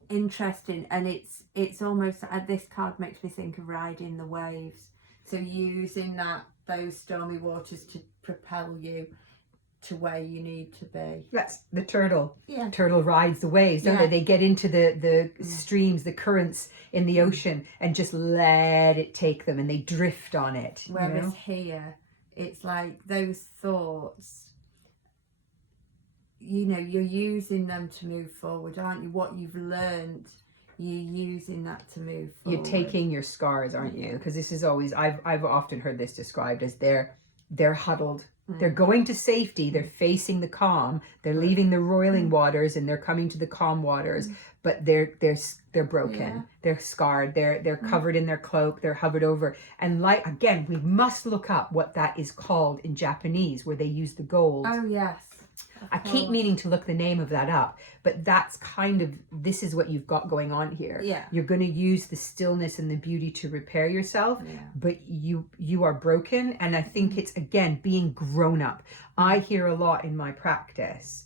interesting. And it's almost, this card makes me think of riding the waves. So using those stormy waters to propel you to where you need to be. That's the turtle. Yeah. Turtle rides the waves, don't they? They get into the streams, the currents in the ocean, and just let it take them, and they drift on it. Whereas here, it's like those thoughts, you're using them to move forward, aren't you? What you've learned, you're using that to move forward. You're taking your scars, aren't you? Because this is always, I've often heard this described as they're huddled. They're going to safety. They're facing the calm. They're leaving the roiling waters and they're coming to the calm waters. But they're broken. Yeah. They're scarred. They're covered in their cloak. They're hovered over. And again, we must look up what that is called in Japanese, where they use the gold. Oh yes. I keep meaning to look the name of that up, but that's this is what you've got going on here. Yeah. You're going to use the stillness and the beauty to repair yourself, but you are broken. And I think it's, again, being grown up. I hear a lot in my practice,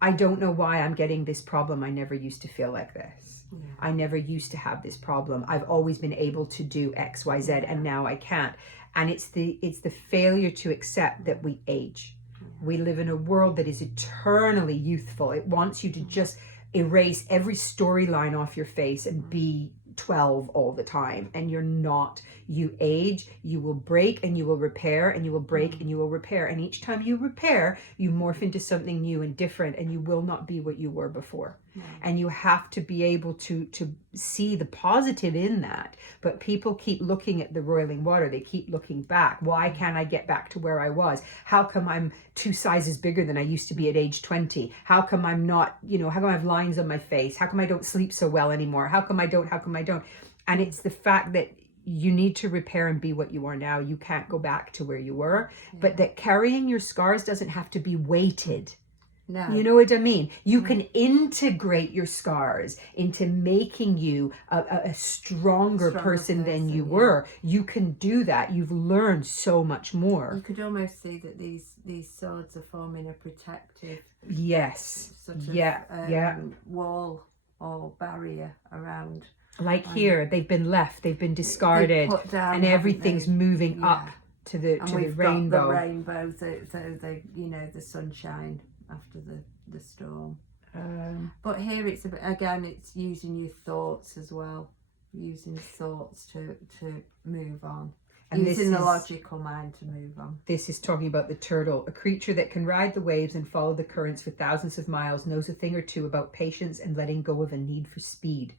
I don't know why I'm getting this problem. I never used to feel like this. Yeah. I never used to have this problem. I've always been able to do X, Y, Z, and now I can't. And it's the failure to accept that we age. We live in a world that is eternally youthful. It wants you to just erase every storyline off your face and be 12 all the time. And you're not. You age, you will break and you will repair, and you will break and you will repair. And each time you repair, you morph into something new and different, and you will not be what you were before. And you have to be able to see the positive in that. But people keep looking at the roiling water. They keep looking back. Why can't I get back to where I was? How come I'm 2 sizes bigger than I used to be at age 20? How come I'm not, how come I have lines on my face? How come I don't sleep so well anymore? How come I don't? And it's the fact that you need to repair and be what you are now. You can't go back to where you were, but that carrying your scars doesn't have to be weighted. No. You know what I mean? You can integrate your scars into making you a stronger person than you were. You can do that. You've learned so much more. You could almost see that these swords are forming a protective sort of wall or barrier around. Like here, they've been left, they've been discarded, down, and everything's moving up to the rainbow. Got the rainbow, so they, the sunshine after the storm. But here it's it's using your thoughts as well, using thoughts to move on. And using the logical mind to move on. This is talking about the turtle, a creature that can ride the waves and follow the currents for thousands of miles, knows a thing or two about patience and letting go of a need for speed.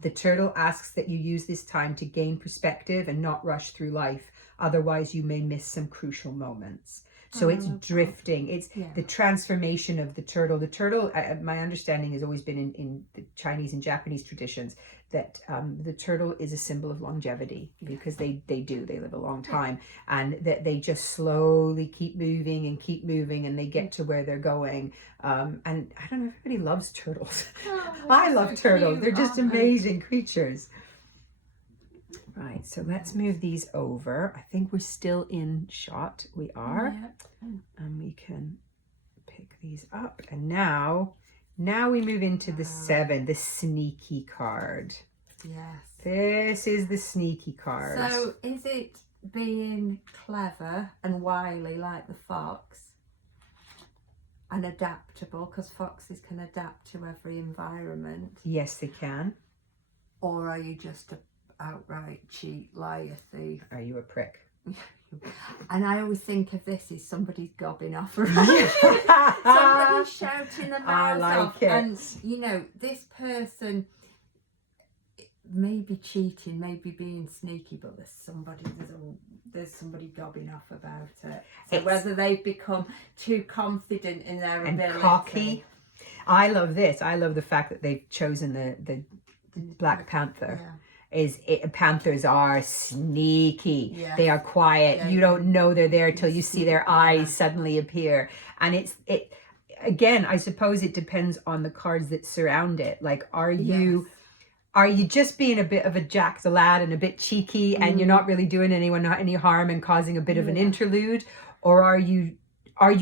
The turtle asks that you use this time to gain perspective and not rush through life. Otherwise, you may miss some crucial moments. So it's drifting. It's the transformation of the turtle. The turtle, my understanding has always been in the Chinese and Japanese traditions, that the turtle is a symbol of longevity, because they live a long time, and that they just slowly keep moving and they get to where they're going. And I don't know, everybody loves turtles. I love turtles. Cute, they're just amazing creatures. Right, so let's move these over. I think we're still in shot. We are. And we can pick these up. And now we move into the 7, the sneaky card. Yes. This is the sneaky card. So is it being clever and wily like the fox and adaptable, because foxes can adapt to every environment? Yes, they can. Or are you just a outright cheat, liar, thief? Are you a prick? And I always think of this as somebody's gobbing off around. Somebody's shouting their mouth off. It. And this person may be cheating, maybe being sneaky, but there's somebody gobbing off about it. So whether they've become too confident in their ability and cocky. I love this. I love the fact that they've chosen the Black Panther. Panthers are sneaky. Yes. They are quiet. You don't know they're there till you see their eyes suddenly appear. And it again, I suppose it depends on the cards that surround it. Like, are you just being a bit of a jack-the-lad and a bit cheeky, and you're not really doing anyone any harm and causing a bit of an interlude? Or are you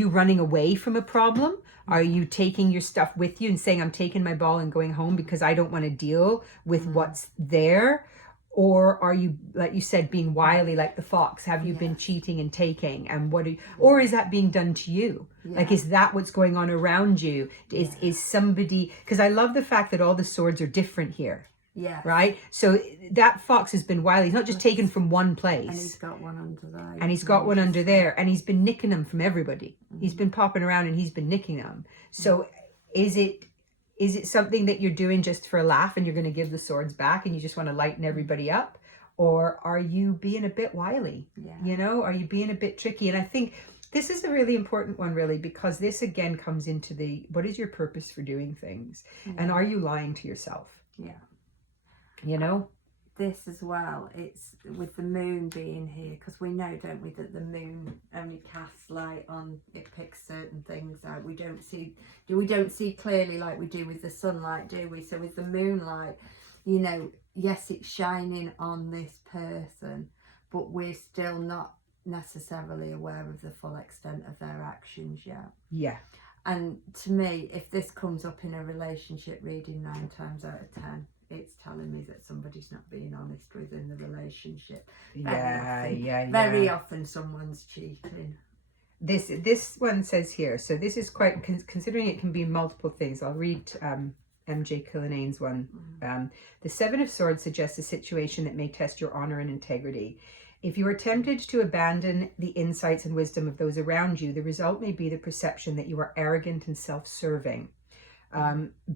running away from a problem? Are you taking your stuff with you and saying, I'm taking my ball and going home because I don't want to deal with what's there? Or are you, like you said, being wily like the fox? Have you been cheating and taking? And or is that being done to you? Like, is that what's going on around you? Is somebody, because I love the fact that all the swords are different here. Yeah. Right? So that fox has been wily. He's not just taken from one place. And he's got one under there. And he's got one under there. And he's been nicking them from everybody. He's been popping around and he's been nicking them. So is it something that you're doing just for a laugh and you're going to give the swords back and you just want to lighten everybody up? Or are you being a bit wily? Yeah. Are you being a bit tricky? And I think this is a really important one, really, because this again comes into what is your purpose for doing things? And are you lying to yourself? Yeah. This as well, it's with the moon being here, because we know, don't we, that the moon only casts light on, it picks certain things out. We don't see clearly like we do with the sunlight, do we? So with the moonlight, yes, it's shining on this person, but we're still not necessarily aware of the full extent of their actions yet. Yeah. And to me, if this comes up in a relationship reading 9 times out of 10, it's telling me that somebody's not being honest within the relationship. Very often someone's cheating. This one says here, so this is quite, considering it can be multiple things. I'll read MJ Killinane's one. The 7 of Swords suggests a situation that may test your honor and integrity. If you are tempted to abandon the insights and wisdom of those around you, the result may be the perception that you are arrogant and self-serving.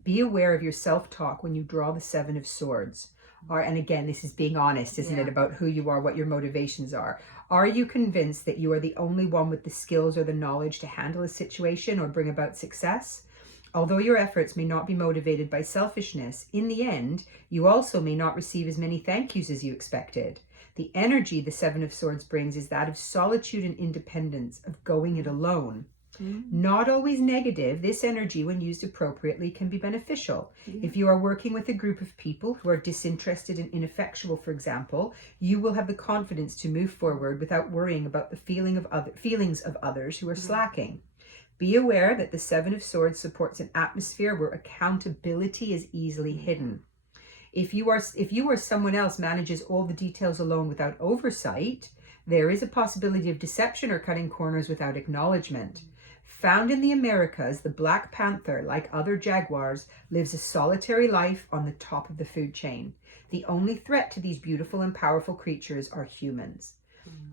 Be aware of your self-talk when you draw the Seven of Swords. And again, this is being honest, isn't it, about who you are, what your motivations are. Are you convinced that you are the only one with the skills or the knowledge to handle a situation or bring about success? Although your efforts may not be motivated by selfishness, in the end, you also may not receive as many thank yous as you expected. The energy the Seven of Swords brings is that of solitude and independence, of going it alone. Not always negative, this energy, when used appropriately, can be beneficial. If you are working with a group of people who are disinterested and ineffectual, for example, you will have the confidence to move forward without worrying about the feelings of others who are slacking. Be aware that the Seven of Swords supports an atmosphere where accountability is easily hidden. If you or someone else manages all the details alone without oversight, there is a possibility of deception or cutting corners without acknowledgement. Found in the Americas, the black panther, like other jaguars, lives a solitary life on the top of the food chain. The only threat to these beautiful and powerful creatures are humans.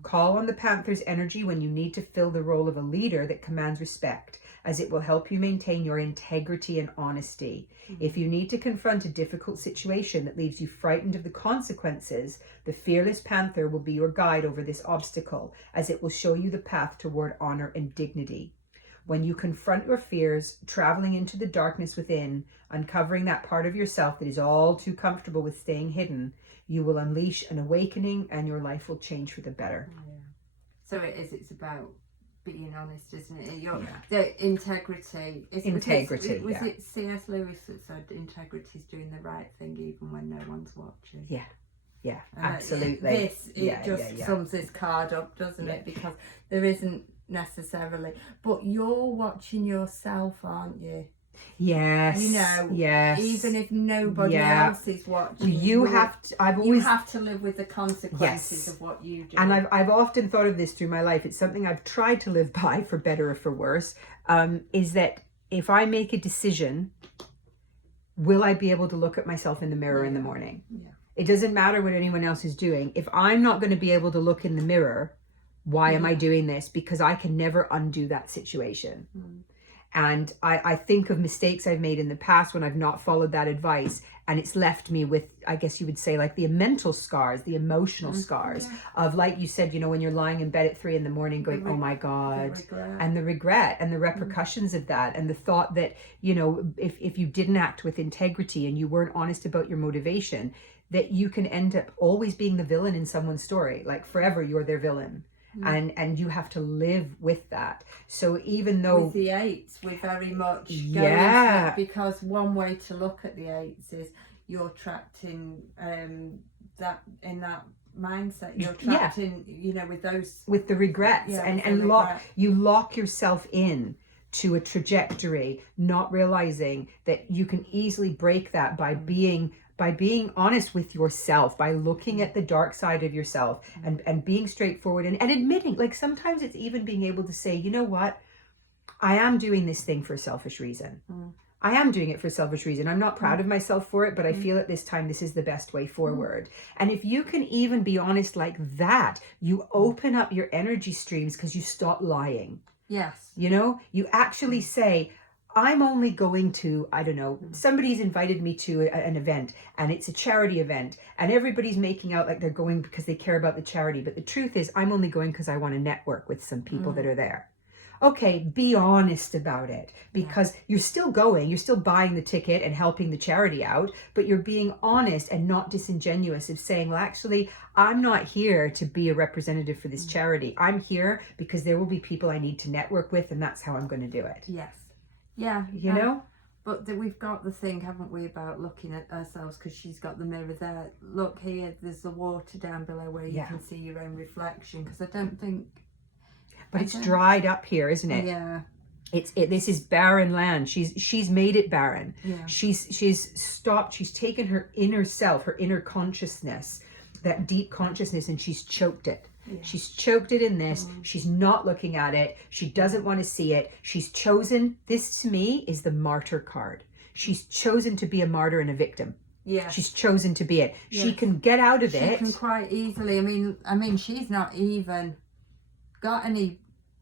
Call on the panther's energy when you need to fill the role of a leader that commands respect, as it will help you maintain your integrity and honesty. If you need to confront a difficult situation that leaves you frightened of the consequences, the fearless panther will be your guide over this obstacle, as it will show you the path toward honor and dignity. When you confront your fears, traveling into the darkness within, uncovering that part of yourself that is all too comfortable with staying hidden, you will unleash an awakening and your life will change for the better. So it's about being honest, isn't it? The integrity. Was it C.S. Lewis that said integrity is doing the right thing even when no one's watching? Yeah, absolutely. It sums this card up, doesn't it? Because there isn't necessarily, but you're watching yourself, aren't you? Yes. Yes. Even if nobody else is watching, you have to live with the consequences of what you do. And I've often thought of this through my life. It's something I've tried to live by, for better or for worse, is that if I make a decision, will I be able to look at myself in the mirror in the morning? It doesn't matter what anyone else is doing. If I'm not going to be able to look in the mirror, why am I doing this? Because I can never undo that situation. And I think of mistakes I've made in the past when I've not followed that advice, and it's left me with, I guess you would say, like the mental scars, the emotional scars of, like you said, when you're lying in bed at 3 a.m. going, oh my God, and the regret and the repercussions of that, and the thought that, if you didn't act with integrity and you weren't honest about your motivation, that you can end up always being the villain in someone's story. Like forever you're their villain. And you have to live with that. So even though with the eights, we very much go into that, because one way to look at the eights is you're trapped in that mindset. You're trapped in with the regrets you lock yourself in to a trajectory, not realizing that you can easily break that by being honest with yourself, by looking at the dark side of yourself and being straightforward and admitting, like sometimes it's even being able to say, you know what, I am doing this thing for a selfish reason. I am doing it for a selfish reason. I'm not proud of myself for it, but I feel at this time this is the best way forward. And if you can even be honest like that, you open up your energy streams because you stop lying. Yes. You actually say, I'm only going to, I don't know, somebody's invited me to an event and it's a charity event and everybody's making out like they're going because they care about the charity. But the truth is, I'm only going because I want to network with some people that are there. Okay, be honest about it, because you're still going, you're still buying the ticket and helping the charity out, but you're being honest and not disingenuous of saying, well, actually, I'm not here to be a representative for this charity. I'm here because there will be people I need to network with, and that's how I'm going to do it. Yes. Yeah. But we've got the thing, haven't we, about looking at ourselves, because she's got the mirror there. Look here, there's the water down below where you can see your own reflection, because I don't think... But it's dried up here, isn't it? Yeah. This is barren land. She's made it barren. Yeah. She's stopped. She's taken her inner self, her inner consciousness, that deep consciousness, and she's choked it. Yeah. She's choked it in this. She's not looking at it. She doesn't want to see it. She's chosen. This to me is the martyr card. She's chosen to be a martyr and a victim. Yeah. She's chosen to be it. Yes. She can get out of it. She can quite easily. I mean, she's not even got any.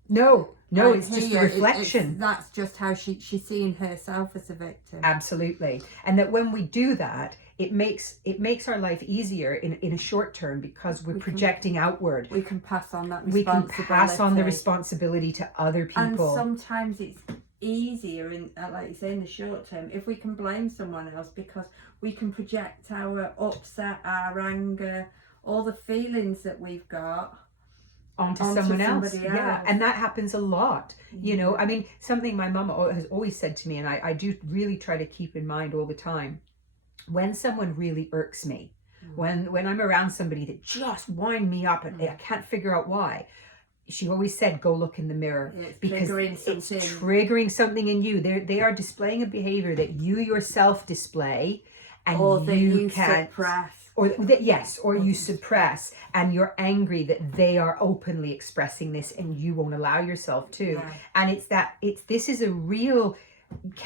No. No, And it's just a here, reflection. That's just how she's seeing herself as a victim. Absolutely. And that when we do that, it makes our life easier in a short term, because we're projecting outward. We can pass on that We can responsibility. pass on the responsibility to other people. And sometimes it's easier, in like you say, in the short term, if we can blame someone else, because we can project our upset, our anger, all the feelings that we've got onto someone else. somebody Yeah, else. and that happens a lot. You know, I mean, something my mum has always said to me, and I do really try to keep in mind all the time, when someone really irks me, when I'm around somebody that just wind me up and I can't figure out why, she always said, go look in the mirror, because it's triggering something in you. They are displaying a behavior that you yourself display, and or that you can't suppress. Or that, yes, or you suppress, and you're angry that they are openly expressing this and you won't allow yourself to. Yeah. And this is a real,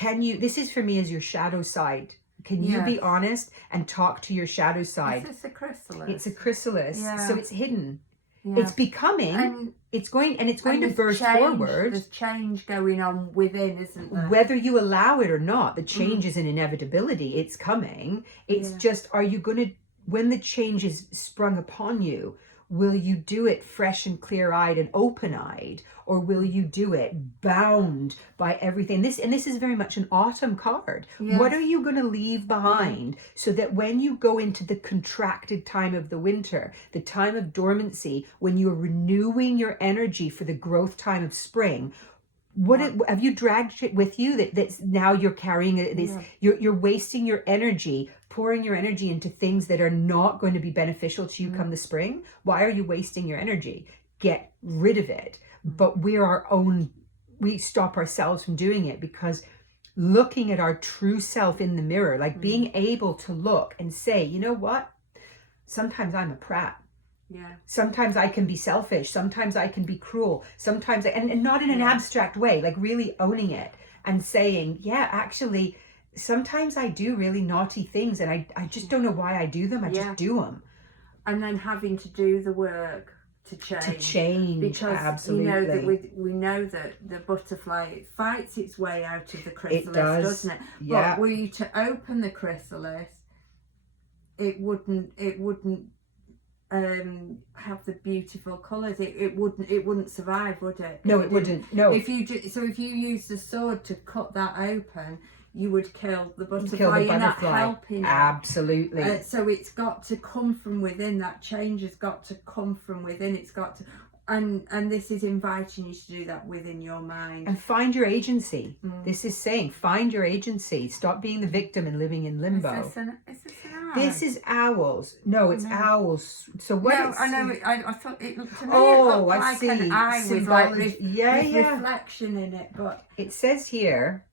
this is for me as your shadow side. Can you be honest and talk to your shadow side? It's a chrysalis. It's a chrysalis. So it's hidden. Yeah. It's becoming, and it's going to burst forward. There's change going on within, isn't there? Whether you allow it or not, the change is an inevitability. It's coming. It's just, are you going to, when the change is sprung upon you, will you do it fresh and clear-eyed and open-eyed, or will you do it bound by everything? This is very much an autumn card. Yes. What are you going to leave behind so that when you go into the contracted time of the winter, the time of dormancy, when you're renewing your energy for the growth time of spring, have you dragged it with you that's now you're carrying this? You're wasting your energy, pouring your energy into things that are not going to be beneficial to you come the spring. Why are you wasting your energy? Get rid of it. But we stop ourselves from doing it, because looking at our true self in the mirror, like being able to look and say, you know what? Sometimes I'm a prat. Yeah. Sometimes I can be selfish. Sometimes I can be cruel. Sometimes, and not in an abstract way, like really owning it and saying, yeah, actually, sometimes I do really naughty things, and I just don't know why I do them. I just do them. And then having to do the work to change. Because absolutely. You know that we know that the butterfly fights its way out of the chrysalis, doesn't it? Yeah. But were you to open the chrysalis, it wouldn't have the beautiful colours. It wouldn't survive, would it? No, it wouldn't. No. If you use the sword to cut that open, you would kill the butterfly. You're not helping it. Absolutely. So it's got to come from within. That change has got to come from within. It's got to, and this is inviting you to do that within your mind. And find your agency. This is saying, find your agency. Stop being the victim and living in limbo. Is this an eye? This is owls. No, it's owls. So what? No, I know. I thought it looked to me. Oh, it looked I like see. An eye with like reflection in it, but it says here,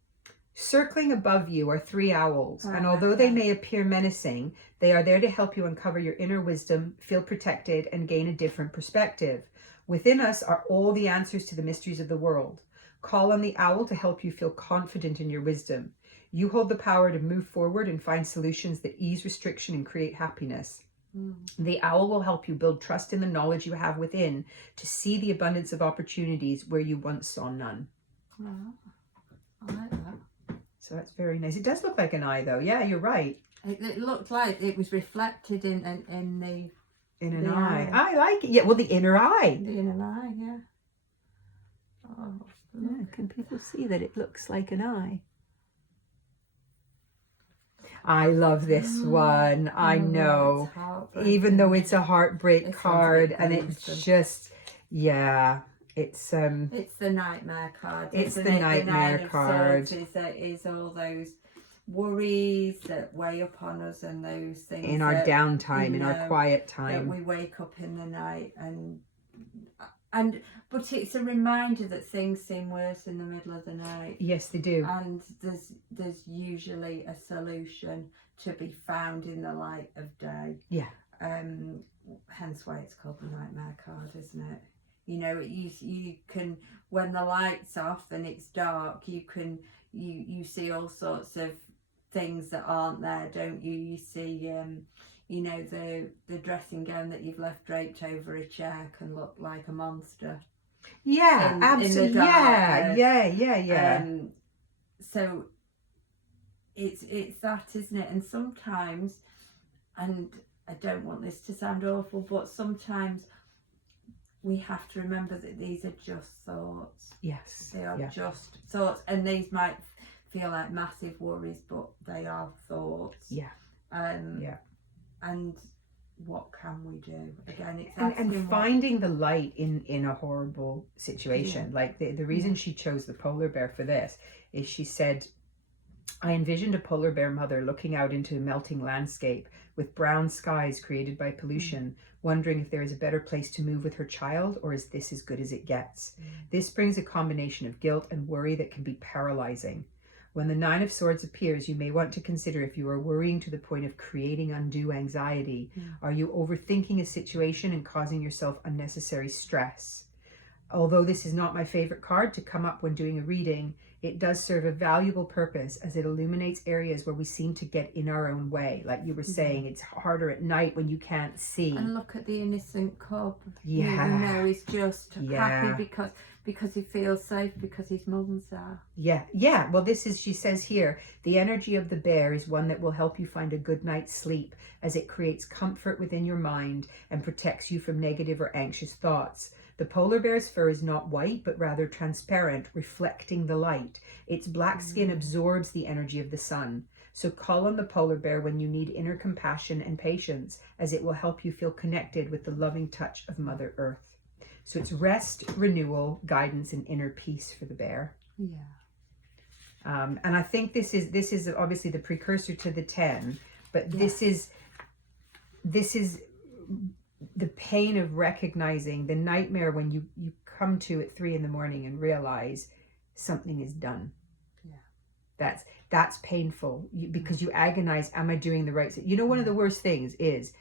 circling above you are 3 owls, and although they may appear menacing, they are there to help you uncover your inner wisdom, feel protected, and gain a different perspective. Within us are all the answers to the mysteries of the world. Call on the owl to help you feel confident in your wisdom. You hold the power to move forward and find solutions that ease restriction and create happiness. The owl will help you build trust in the knowledge you have within to see the abundance of opportunities where you once saw none. Oh, I like that. So that's very nice. It does look like an eye, though. Yeah, you're right. It looked like it was reflected in an eye. I like it. Yeah, well, the inner eye. The inner eye, yeah. Oh, yeah. Can people see that it looks like an eye? I love this one. I know. Even though it's a heartbreak card, and it's just, it's the nightmare card. It's the nightmare card. Is all those worries that weigh upon us, and those things in our downtime, in our quiet time, that we wake up in the night and but it's a reminder that things seem worse in the middle of the night. Yes, they do. And there's usually a solution to be found in the light of day. Yeah. Hence why it's called the nightmare card, isn't it? You know, you can, when the light's off and it's dark, you see all sorts of things that aren't there, don't you? You see you know, the dressing gown that you've left draped over a chair can look like a monster. Yeah, in absolutely. the darkness. Yeah. So it's that, isn't it? And sometimes, and I don't want this to sound awful, but sometimes we have to remember that these are just thoughts. Yes. They are just thoughts, and these might feel like massive worries, but they are thoughts. Yeah. And what can we do? Again, it's and finding the light in a horrible situation. Like the reason she chose the polar bear for this is she said, I envisioned a polar bear mother looking out into a melting landscape with brown skies created by pollution, wondering if there is a better place to move with her child, or is this as good as it gets? This brings a combination of guilt and worry that can be paralyzing. When the Nine of Swords appears, you may want to consider if you are worrying to the point of creating undue anxiety. Are you overthinking a situation and causing yourself unnecessary stress? Although this is not my favorite card to come up when doing a reading, it does serve a valuable purpose as it illuminates areas where we seem to get in our own way. Like you were saying, it's harder at night when you can't see. And look at the innocent cub. Yeah. You know, he's just happy because he feels safe, because his mum's there. Yeah. Well, this is, she says here, the energy of the bear is one that will help you find a good night's sleep, as it creates comfort within your mind and protects you from negative or anxious thoughts. The polar bear's fur is not white, but rather transparent, reflecting the light. Its black skin absorbs the energy of the sun. So call on the polar bear when you need inner compassion and patience, as it will help you feel connected with the loving touch of Mother Earth. So it's rest, renewal, guidance, and inner peace for the bear. And I think this is obviously the precursor to the 10, but this is the pain of recognizing the nightmare when you come to at 3 a.m. and realize something is done. That's painful because you agonize, am I doing the right thing? You know, one of the worst things is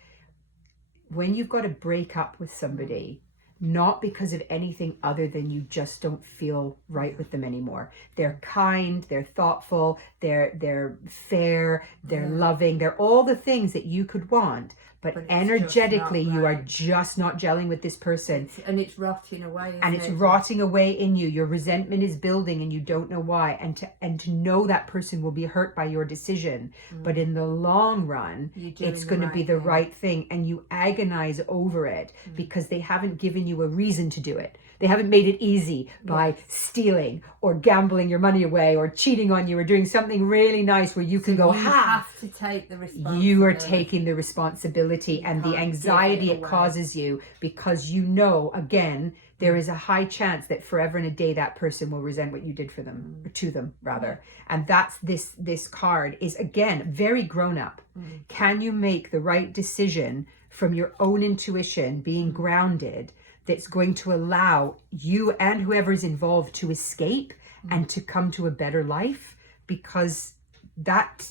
when you've got to break up with somebody, not because of anything other than you just don't feel right with them anymore. They're kind, they're thoughtful, they're fair, they're loving, they're all the things that you could want, but energetically you are just not gelling with this person. And it's rotting away. It's rotting away in you. Your resentment is building and you don't know why. And to know that person will be hurt by your decision. But in the long run, it's going to be the right thing. And you agonize over it because they haven't given you a reason to do it. They haven't made it easy by stealing or gambling your money away or cheating on you or doing something really nice where you can go, you have to take the responsibility. You are taking the responsibility and the anxiety it causes you, because you know, again, there is a high chance that forever and a day that person will resent what you did for them, or to them rather. And that's this card is, again, very grown up. Can you make the right decision from your own intuition, being grounded, that's going to allow you and whoever's involved to escape and to come to a better life? Because that,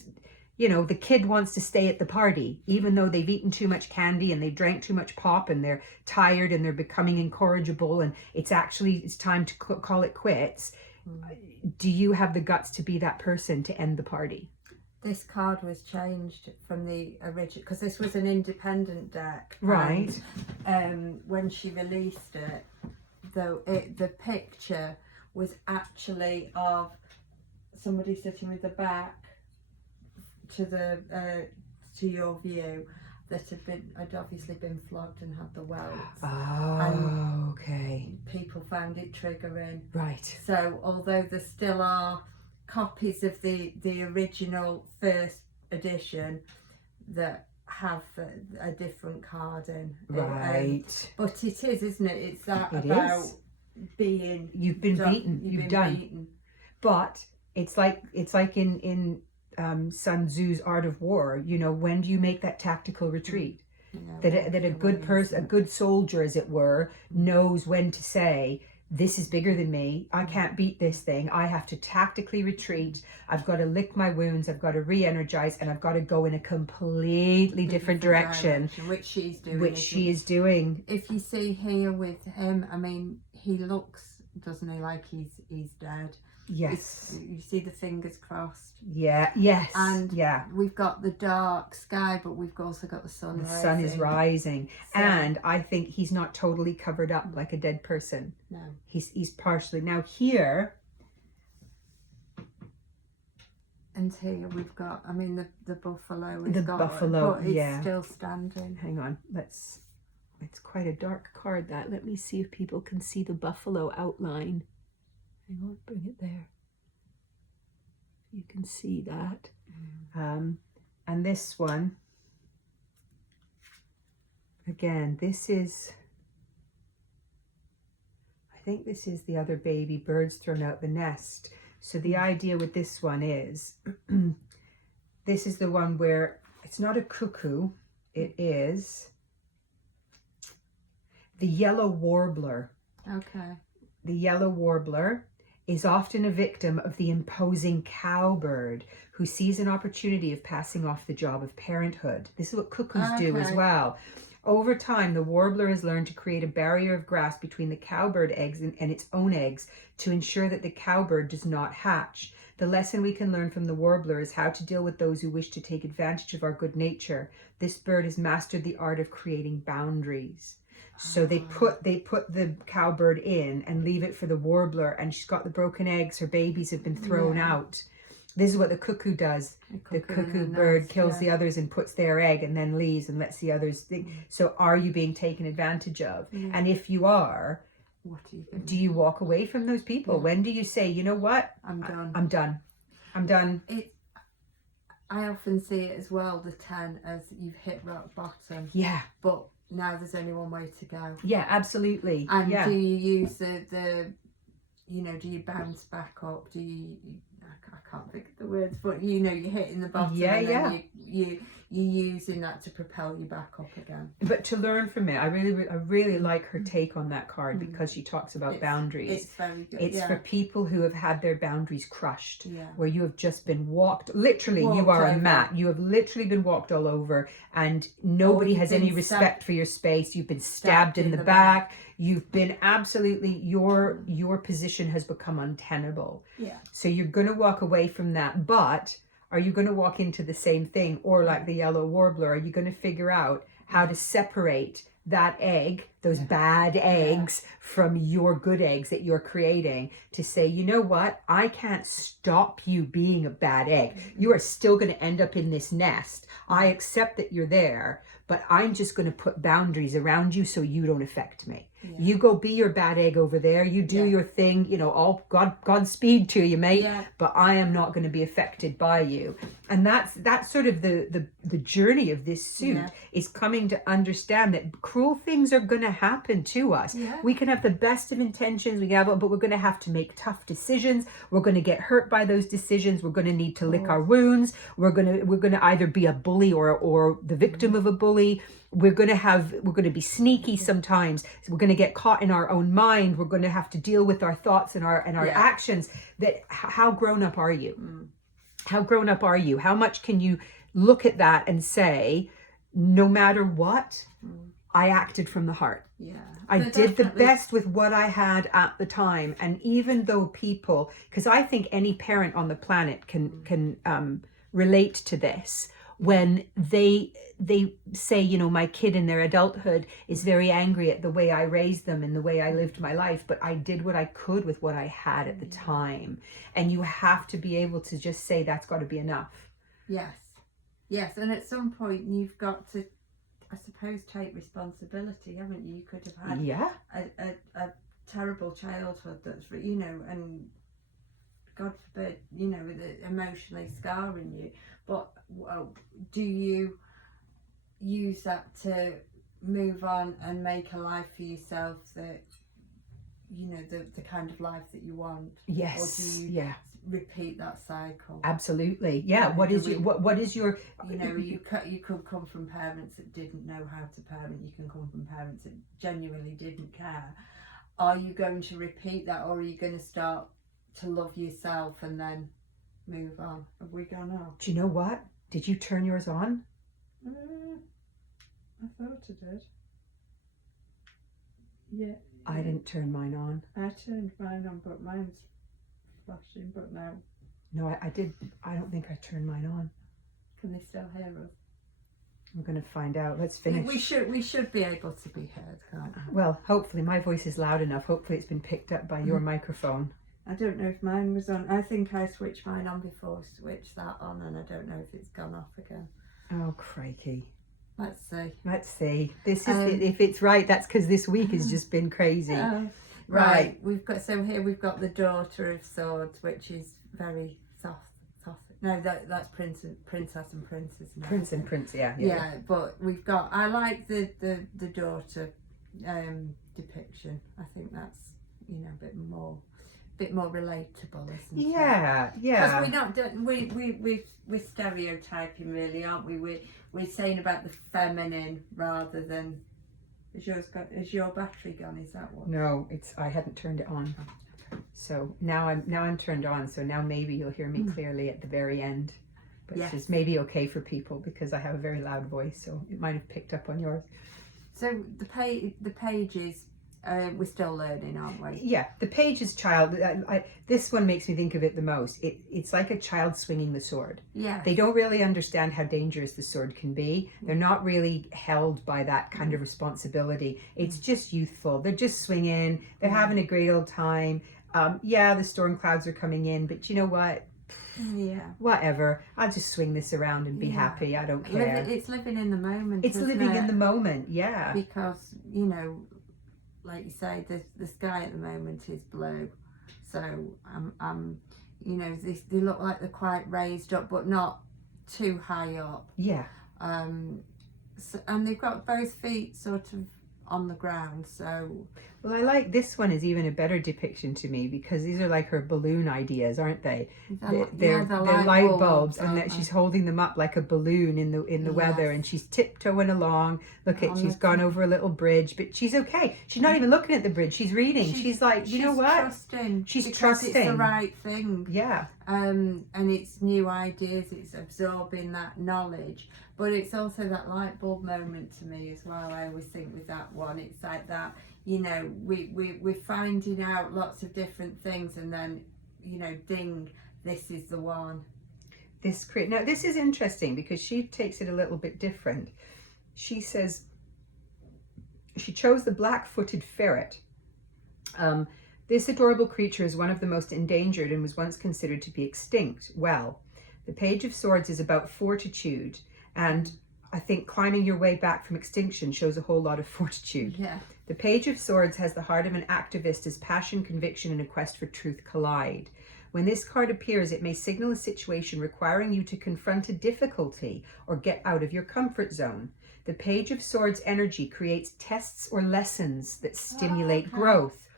you know, the kid wants to stay at the party, even though they've eaten too much candy and they drank too much pop and they're tired and they're becoming incorrigible and it's time to call it quits. Do you have the guts to be that person to end the party? This card was changed from the original, because this was an independent deck. Right. And when she released it, the picture was actually of somebody sitting with the back to your view, that had obviously been flogged and had the welts. Oh, okay. People found it triggering. Right. So although there still are copies of the original first edition that have a different card in. Right. But it is, isn't it? It's that it about is. being... You've been beaten. You've done. Beaten. But it's like in Sun Tzu's Art of War, you know, when do you make that tactical retreat? That a good person, a good soldier, as it were, knows when to say, this is bigger than me. I can't beat this thing. I have to tactically retreat. I've got to lick my wounds. I've got to re-energize, and I've got to go in a completely different direction. Which she's doing. Which she is doing. If you see here with him, I mean, he looks, doesn't he, like he's dead. Yes. You see the fingers crossed. Yeah. Yes. And yeah. we've got the dark sky, but we've also got the sun The rising. sun is rising, So- and I think he's not totally covered up like a dead person. No. He's partially. Now here, and here we've got, I mean, the buffalo The is got, buffalo, but it's yeah. still standing. hang on, it's quite a dark card, that. Let me see if people can see the buffalo outline. Hang on, bring it there. You can see that. And this one, again, this is, I think this is the other baby birds thrown out the nest. So the idea with this one is, this is the one where it's not a cuckoo, it is the yellow warbler. Okay. The yellow warbler is often a victim of the imposing cowbird who sees an opportunity of passing off the job of parenthood. This is what cuckoos do as well. Over time, the warbler has learned to create a barrier of grass between the cowbird eggs and its own eggs to ensure that the cowbird does not hatch. The lesson we can learn from the warbler is how to deal with those who wish to take advantage of our good nature. This bird has mastered the art of creating boundaries. So they put the cowbird in and leave it for the warbler, and she's got the broken eggs. Her babies have been thrown out. This is what the cuckoo does. The cuckoo bird kills the others and puts their egg and then leaves and lets the others think. So are you being taken advantage of? And if you are, what do you walk away from those people? When do you say, you know what? I'm done. I'm done. I'm done. I often see it as well, the 10, as you've hit rock bottom. Yeah. But now there's only one way to go. Yeah, absolutely. And do you use the do you bounce back up? Do you, I can't think of the words, but you're hitting the bottom and then you're using that to propel you back up again. But to learn from it, I really like her take on that card, because she talks about boundaries. It's very good. It's for people who have had their boundaries crushed, Yeah. where you have just been walked. Literally, you are a mat. You have literally been walked all over, and nobody has any respect for your space. You've been stabbed in the back. You've been absolutely, your position has become untenable. Yeah. So you're going to walk away from that, but are you going to walk into the same thing? Or like the yellow warbler, are you going to figure out how to separate that egg, those bad eggs, from your good eggs that you're creating, to say, you know what, I can't stop you being a bad egg. You are still going to end up in this nest. I accept that you're there, but I'm just going to put boundaries around you so you don't affect me. Yeah. You go be your bad egg over there. You do your thing, all Godspeed to you, mate. Yeah. But I am not going to be affected by you. And that's sort of the journey of this suit, is coming to understand that cruel things are going to happen to us. Yeah. We can have the best of intentions, but we're going to have to make tough decisions. We're going to get hurt by those decisions. We're going to need to lick our wounds. We're going to either be a bully or the victim of a bully. We're going to be sneaky sometimes. We're going to get caught in our own mind. We're going to have to deal with our thoughts and our actions. How grown up are you? How grown up are you? How much can you look at that and say, no matter what, I acted from the heart. Yeah. I did the best with what I had at the time. And even though people, because I think any parent on the planet can relate to this, when they say, my kid in their adulthood is very angry at the way I raised them and the way I lived my life, but I did what I could with what I had at the time. And you have to be able to just say, that's got to be enough. Yes. And at some point you've got to, I suppose, take responsibility, haven't you? You could have had a terrible childhood that's, and God forbid, emotionally scarring you. But do you use that to move on and make a life for yourself that, the kind of life that you want? Yes. Or do you repeat that cycle? Absolutely. Yeah. What is your you could come from parents that didn't know how to parent. You can come from parents that genuinely didn't care. Are you going to repeat that, or are you going to start to love yourself and then move on? Have we gone off? Do you know what? Did you turn yours on? I thought I did. Yeah. I didn't turn mine on. I turned mine on, but mine's flashing, but no. No, I did. I don't think I turned mine on. Can they still hear us? We're going to find out. Let's finish. We should be able to be heard, can't we? Well, hopefully my voice is loud enough. Hopefully it's been picked up by your microphone. I don't know if mine was on. I think I switched mine on before I switched that on, and I don't know if it's gone off again. Oh, crikey. Let's see. Let's see. This is if it's right, that's because this week has just been crazy. Right. We've got we've got the Daughter of Swords, which is very soft. No, that's Princess and Princess, isn't it? Prince and Prince, yeah. Yeah, but we've got. I like the daughter depiction. I think that's a bit more relatable, isn't it? Yeah. Because we're stereotyping, really, aren't we? We're saying about the feminine rather than. Is your battery gone? Is that what? No, I hadn't turned it on. So now I'm turned on. So now maybe you'll hear me clearly at the very end. But Yes. it's maybe okay for people because I have a very loud voice, so it might have picked up on yours. So the pages. We're still learning, aren't we? Yeah, the page is child. This one makes me think of it the most. It's like a child swinging the sword. Yeah. They don't really understand how dangerous the sword can be. They're not really held by that kind of responsibility. It's just youthful. They're just swinging. They're having a great old time. The storm clouds are coming in, but you know what? Yeah. Whatever. I'll just swing this around and be happy. I don't care. It's living in the moment. It's living in the moment. Yeah. Because like you say, the sky at the moment is blue, so they look like they're quite raised up, but not too high up. Yeah. And they've got both feet sort of on the ground. So. Well, I like this one is even a better depiction to me because these are like her balloon ideas, aren't they? They're light bulbs, and that she's holding them up like a balloon in the weather, and she's tiptoeing along. She's gone over a little bridge, but she's okay. She's not even looking at the bridge. She's reading. She's like, you know what? Trusting. She's because trusting. It's the right thing. Yeah. And it's new ideas. It's absorbing that knowledge, but it's also that light bulb moment to me as well. I always think with that one, it's like that. We're finding out lots of different things, and then ding, this is the one. Now this is interesting because she takes it a little bit different. She says she chose the black-footed ferret. This adorable creature is one of the most endangered and was once considered to be extinct. Well, the Page of Swords is about fortitude, and I think climbing your way back from extinction shows a whole lot of fortitude. Yeah. The Page of Swords has the heart of an activist as passion, conviction, and a quest for truth collide. When this card appears, it may signal a situation requiring you to confront a difficulty or get out of your comfort zone. The Page of Swords energy creates tests or lessons that stimulate growth.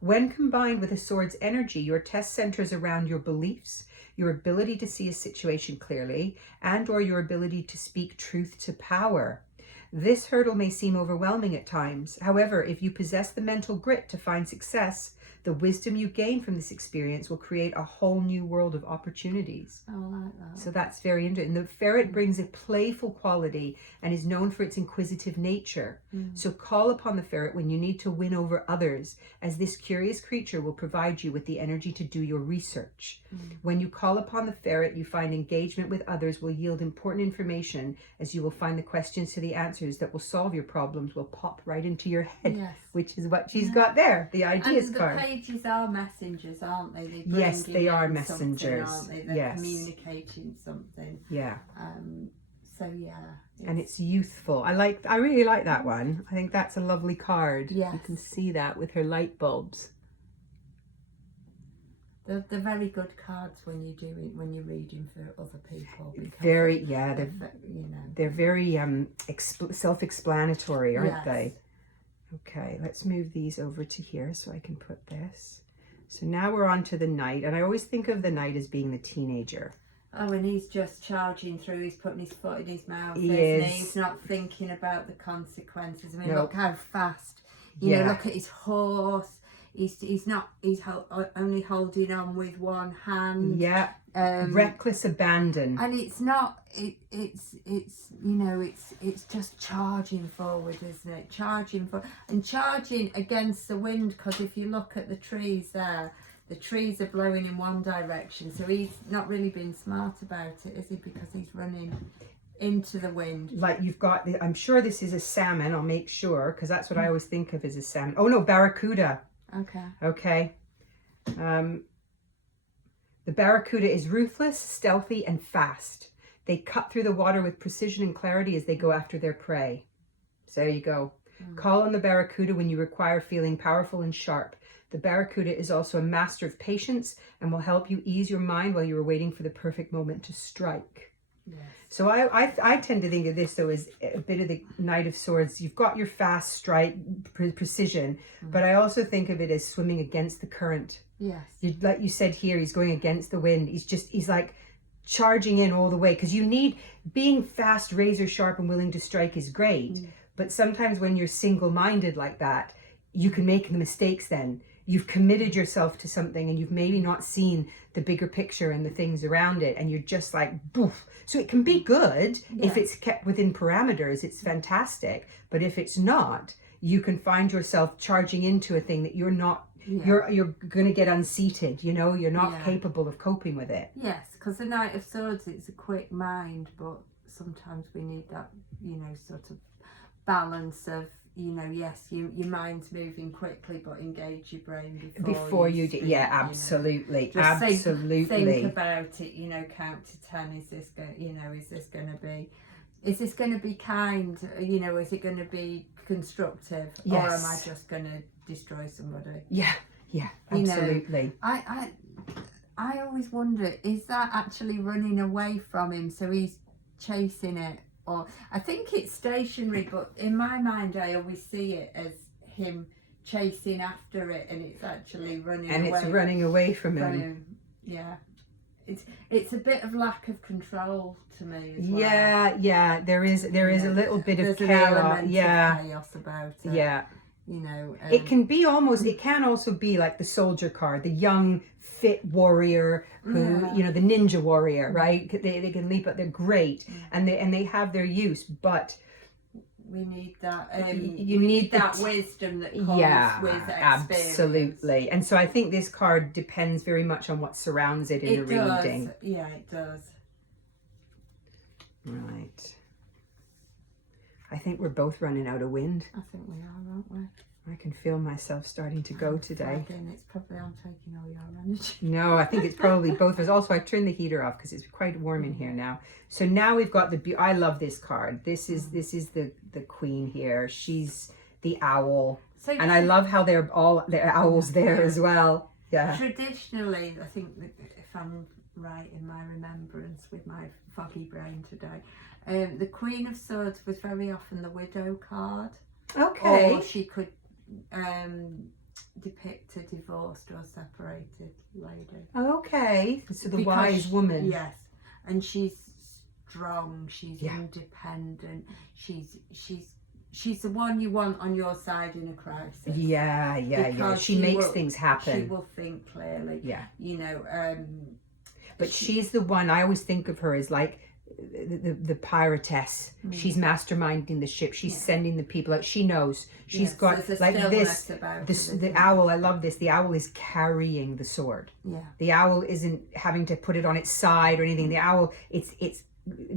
When combined with a sword's energy, your test centers around your beliefs, your ability to see a situation clearly, and or your ability to speak truth to power. This hurdle may seem overwhelming at times. However, if you possess the mental grit to find success, the wisdom you gain from this experience will create a whole new world of opportunities. I like that. So that's very interesting. The ferret brings a playful quality and is known for its inquisitive nature. So call upon the ferret when you need to win over others, as this curious creature will provide you with the energy to do your research. When you call upon the ferret, you find engagement with others will yield important information, as you will find the questions to the answers that will solve your problems will pop right into your head, which is what she's got there, the ideas card. Pages are messengers, aren't they? Yes, they are messengers. Aren't they? They're communicating something. Yeah. So yeah. And it's youthful. I really like that one. I think that's a lovely card. Yes. You can see that with her light bulbs. They're very good cards when you're reading for other people. They're very self-explanatory, aren't they? Okay, let's move these over to here so I can put this. So now we're on to the knight, and I always think of the knight as being the teenager. Oh, and he's just charging through. He's putting his foot in his mouth. He is. He's not thinking about the consequences. I mean, look how fast. You know, look at his horse. He's only holding on with one hand. Yeah. Reckless abandon. And it's not. It's just charging forward, isn't it? Charging against the wind. Because if you look at the trees there, the trees are blowing in one direction, so he's not really being smart about it, is he? Because he's running into the wind. Like you've got, I'm sure this is a salmon. I'll make sure, because that's what I always think of as a salmon. Oh no, barracuda. Okay. Okay. The barracuda is ruthless, stealthy, and fast. They cut through the water with precision and clarity as they go after their prey. So there you go. Call on the barracuda when you require feeling powerful and sharp. The barracuda is also a master of patience and will help you ease your mind while you are waiting for the perfect moment to strike. Yes. So I tend to think of this though as a bit of the Knight of Swords. You've got your fast strike, precision, but I also think of it as swimming against the current. Yes. Like you said here, he's going against the wind. He's like charging in all the way, because you need, being fast, razor sharp, and willing to strike is great. But sometimes when you're single-minded like that, you can make the mistakes then. You've committed yourself to something and you've maybe not seen the bigger picture and the things around it, and you're just like, boof. So it can be good if it's kept within parameters, it's fantastic. But if it's not, you can find yourself charging into a thing that you're not, you're going to get unseated, you know, you're not capable of coping with it. Yes, because the Knight of Swords, it's a quick mind, but sometimes we need that, you know, sort of balance of, you know, yes, your mind's moving quickly, but engage your brain before you do. Yeah, absolutely, you know. absolutely. Think about it. You know, count to 10. Is this going? You know, is this going to be kind? You know, is it going to be constructive, or am I just going to destroy somebody? Yeah, absolutely. You know, I always wonder, is that actually running away from him? So he's chasing it. Or I think it's stationary, but in my mind I always see it as him chasing after it, and it's actually running away. And it's running away from him. Yeah, it's a bit of lack of control to me as well. Yeah, there is a little bit of chaos. Chaos about it. Yeah. You know, it can be almost, it can also be like the soldier card, the young fit warrior who, you know, the ninja warrior, right? They can leap up, they're great, and they have their use, but we need that. You need that wisdom that comes with experience. Absolutely. And so I think this card depends very much on what surrounds it in a reading. Yeah, it does. Right. I think we're both running out of wind. I think we are, aren't we? I can feel myself starting to go today. It's probably I'm taking all your energy. No, I think it's probably both of us. Also, I've turned the heater off because it's quite warm in here now. So now we've got I love this card. This is the queen here. She's the owl. So and I love how they're owls there as well. Yeah. Traditionally, I think that if I'm right in my remembrance with my foggy brain today, the Queen of Swords was very often the widow card. Okay. Or she could depict a divorced or separated lady. Okay. So the wise woman. Yes. And she's strong, she's independent, she's the one you want on your side in a crisis. Yeah. She makes things happen. She will think clearly. Yeah. You know, but she's the one, I always think of her as like the piratess. She's masterminding the ship. She's sending the people out. She knows. She's got like the owl. I love this. The owl is carrying the sword. Yeah. The owl isn't having to put it on its side or anything. The owl, it's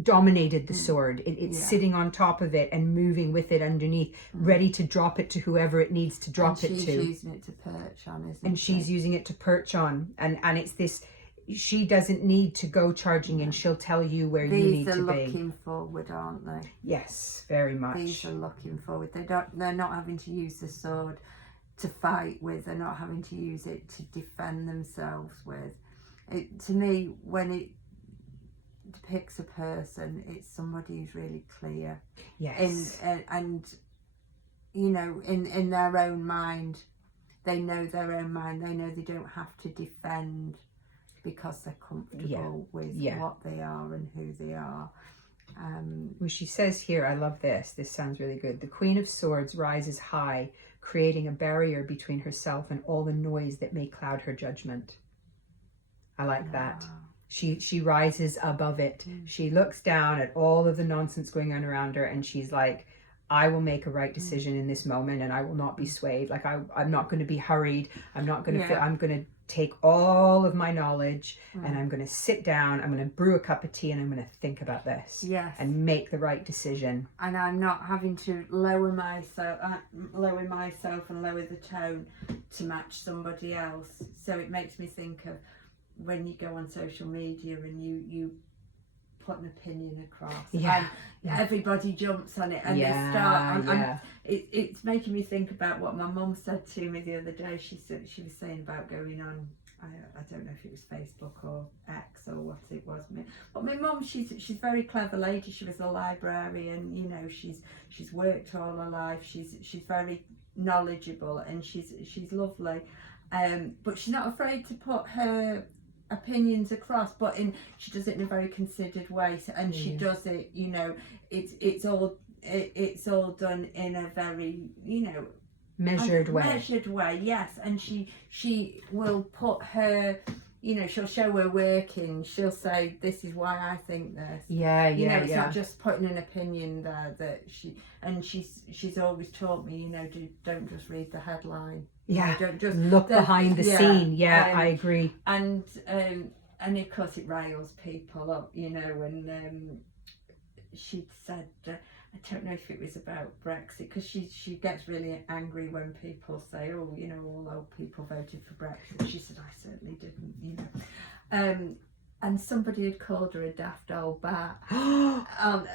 dominated the sword. It's sitting on top of it and moving with it underneath, ready to drop it to whoever it needs to drop it to. She's using it to perch on, isn't she? And she's using it to perch on. And it's this. She doesn't need to go charging in. She'll tell you where you need to be. These are looking forward, aren't they? Yes, very much. These are looking forward. They're not having to use the sword to fight with. They're not having to use it to defend themselves with. To me, when it depicts a person, it's somebody who's really clear. Yes. And you know, in their own mind, they know their own mind. They know they don't have to defend, because they're comfortable with what they are and who they are. Well, she says here, I love this. This sounds really good. The Queen of Swords rises high, creating a barrier between herself and all the noise that may cloud her judgment. I like that. She rises above it. She looks down at all of the nonsense going on around her, and she's like, I will make a right decision in this moment, and I will not be swayed. Like I'm not going to be hurried. I'm not going to feel, I'm going to take all of my knowledge and I'm going to sit down, I'm going to brew a cup of tea, and I'm going to think about this and make the right decision. And I'm not having to lower myself and lower the tone to match somebody else. So it makes me think of when you go on social media and you put an opinion across, and everybody jumps on it, and they start. And it's making me think about what my mum said to me the other day. She was saying about going on. I don't know if it was Facebook or X or what it was. But my mum, she's very clever lady. She was a librarian. You know, she's worked all her life. She's very knowledgeable, and she's lovely. But she's not afraid to put her opinions across, but she does it in a very considered way, and she does it, you know, it's all done in a very, you know, measured way, yes. And she will put her, you know, she'll show her working, she'll say, this is why I think this, you know, it's not just putting an opinion there. That she's always taught me, you know, don't just read the headline, don't just look behind the scene. I agree. And of course it riles people up, you know. And she said, I don't know if it was about Brexit, because she gets really angry when people say, oh, you know, all old people voted for Brexit. She said, I certainly didn't, you know. And somebody had called her a daft old bat. And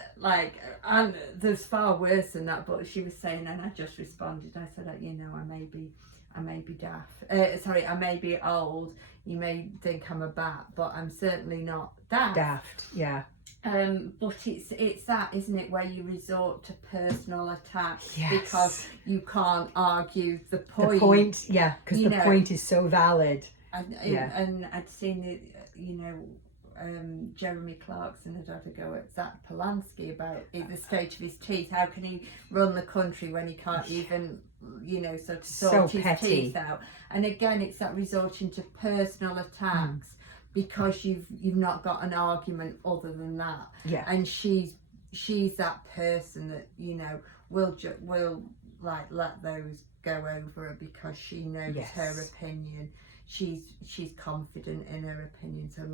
there's far worse than that, but she was saying, and I just responded, I said, you know, I may be daft. I may be old. You may think I'm a bat, but I'm certainly not daft. But it's that, isn't it, where you resort to personal attacks because you can't argue the point. Because the point is so valid. And I'd seen it, you know, Jeremy Clarkson had a go at Zach Polanski about the state of his teeth. How can he run the country when he can't even, you know, sort his teeth out? And again, it's that resorting to personal attacks because you've not got an argument other than that. And she's that person that, you know, will like let those go over her because she knows her opinion. She's confident in her opinion, so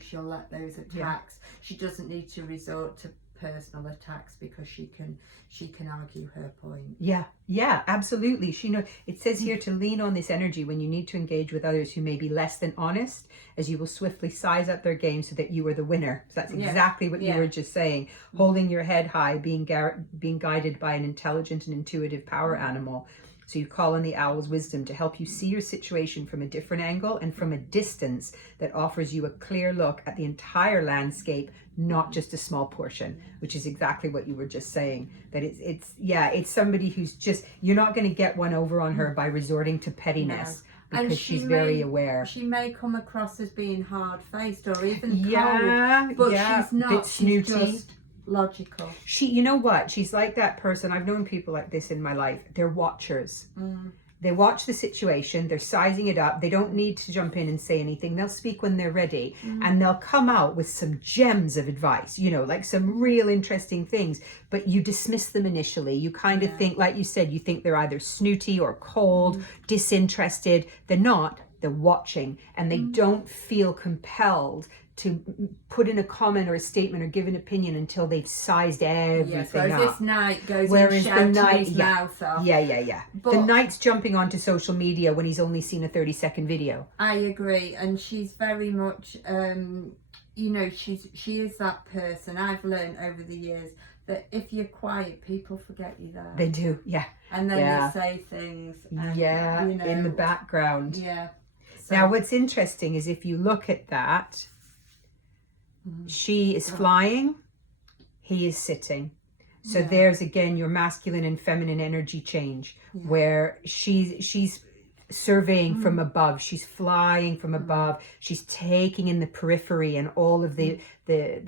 she'll let those attacks. She doesn't need to resort to personal attacks because she can argue her point. Absolutely. She knows. It says here to lean on this energy when you need to engage with others who may be less than honest, as you will swiftly size up their game so that you are the winner. So that's exactly what you were just saying. Holding your head high, being guided by an intelligent and intuitive power animal. So you call on the owl's wisdom to help you see your situation from a different angle and from a distance that offers you a clear look at the entire landscape, not just a small portion, which is exactly what you were just saying. That it's somebody who's just, you're not going to get one over on her by resorting to pettiness. No. Because she's very aware. She may come across as being hard-faced or even cold, but she's not. Bit snooty. She's just logical. You know what? She's like that person. I've known people like this in my life. They're watchers. They watch the situation, they're sizing it up, they don't need to jump in and say anything, they'll speak when they're ready, and they'll come out with some gems of advice, you know, like some real interesting things, but you dismiss them initially. You kind of think, like you said, you think they're either snooty or cold, disinterested. They're not. They're watching, and they don't feel compelled to put in a comment or a statement or give an opinion until they've sized everything up. This knight goes and shouts his mouth off. But the knight's jumping onto social media when he's only seen a 30-second video. I agree, and she's very much, you know, she is that person. I've learned over the years that if you're quiet, people forget you there. They do, and then they say things. And, you know, in the background. So, now, what's interesting is if you look at that. She is flying, he is sitting. So there's again your masculine and feminine energy change where she's surveying from above, she's flying from above, she's taking in the periphery and all of the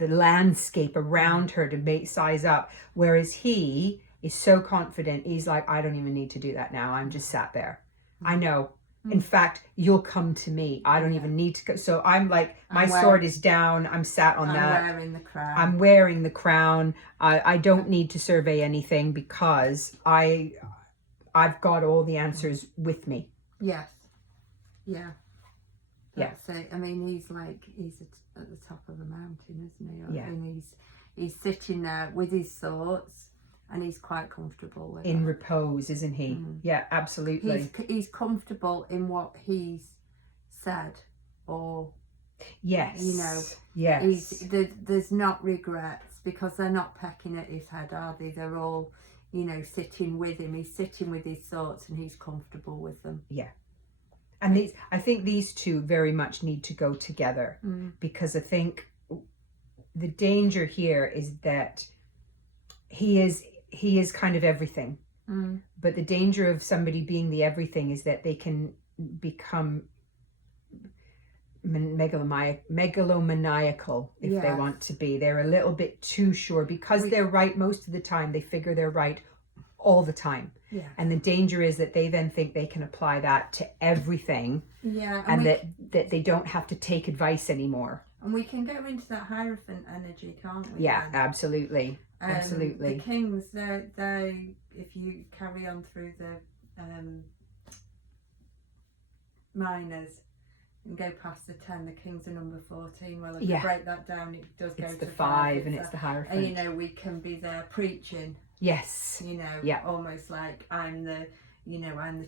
landscape around her to size up, whereas he is so confident, he's like, I don't even need to do that now, I'm just sat there. I know. In fact, you'll come to me. I don't even need to go. So I'm like, my sword is down. I'm sat on that. I'm wearing the crown. I'm wearing the crown. I don't need to survey anything because I've got all the answers with me. Yes. Yeah. That's it. I mean, he's at the top of the mountain, isn't he? Yeah. And he's sitting there with his thoughts, and he's quite comfortable with In it. repose, isn't he? Yeah, absolutely. He's comfortable in what he's said, or yes, you know, yes. There's not regrets, because they're not pecking at his head, are they? They're all, you know, sitting with him. He's sitting with his thoughts, and he's comfortable with them. Yeah. And I think these two very much need to go together, because I think the danger here is that he is kind of everything. But the danger of somebody being the everything is that they can become megalomaniacal if they want to be. They're a little bit too sure, because they're right most of the time. They figure they're right all the time. Yeah. And the danger is that they then think they can apply that to everything. Yeah. And that they don't have to take advice anymore. And we can go into that Hierophant energy, can't we? Yeah, then? Absolutely. Absolutely. The kings, they if you carry on through the minors and go past the 10, the kings are number 14. Well, if you break that down, it does go to the 5, and it's the Hierophant. And you know, we can be there preaching. Yes. You know, almost like I'm the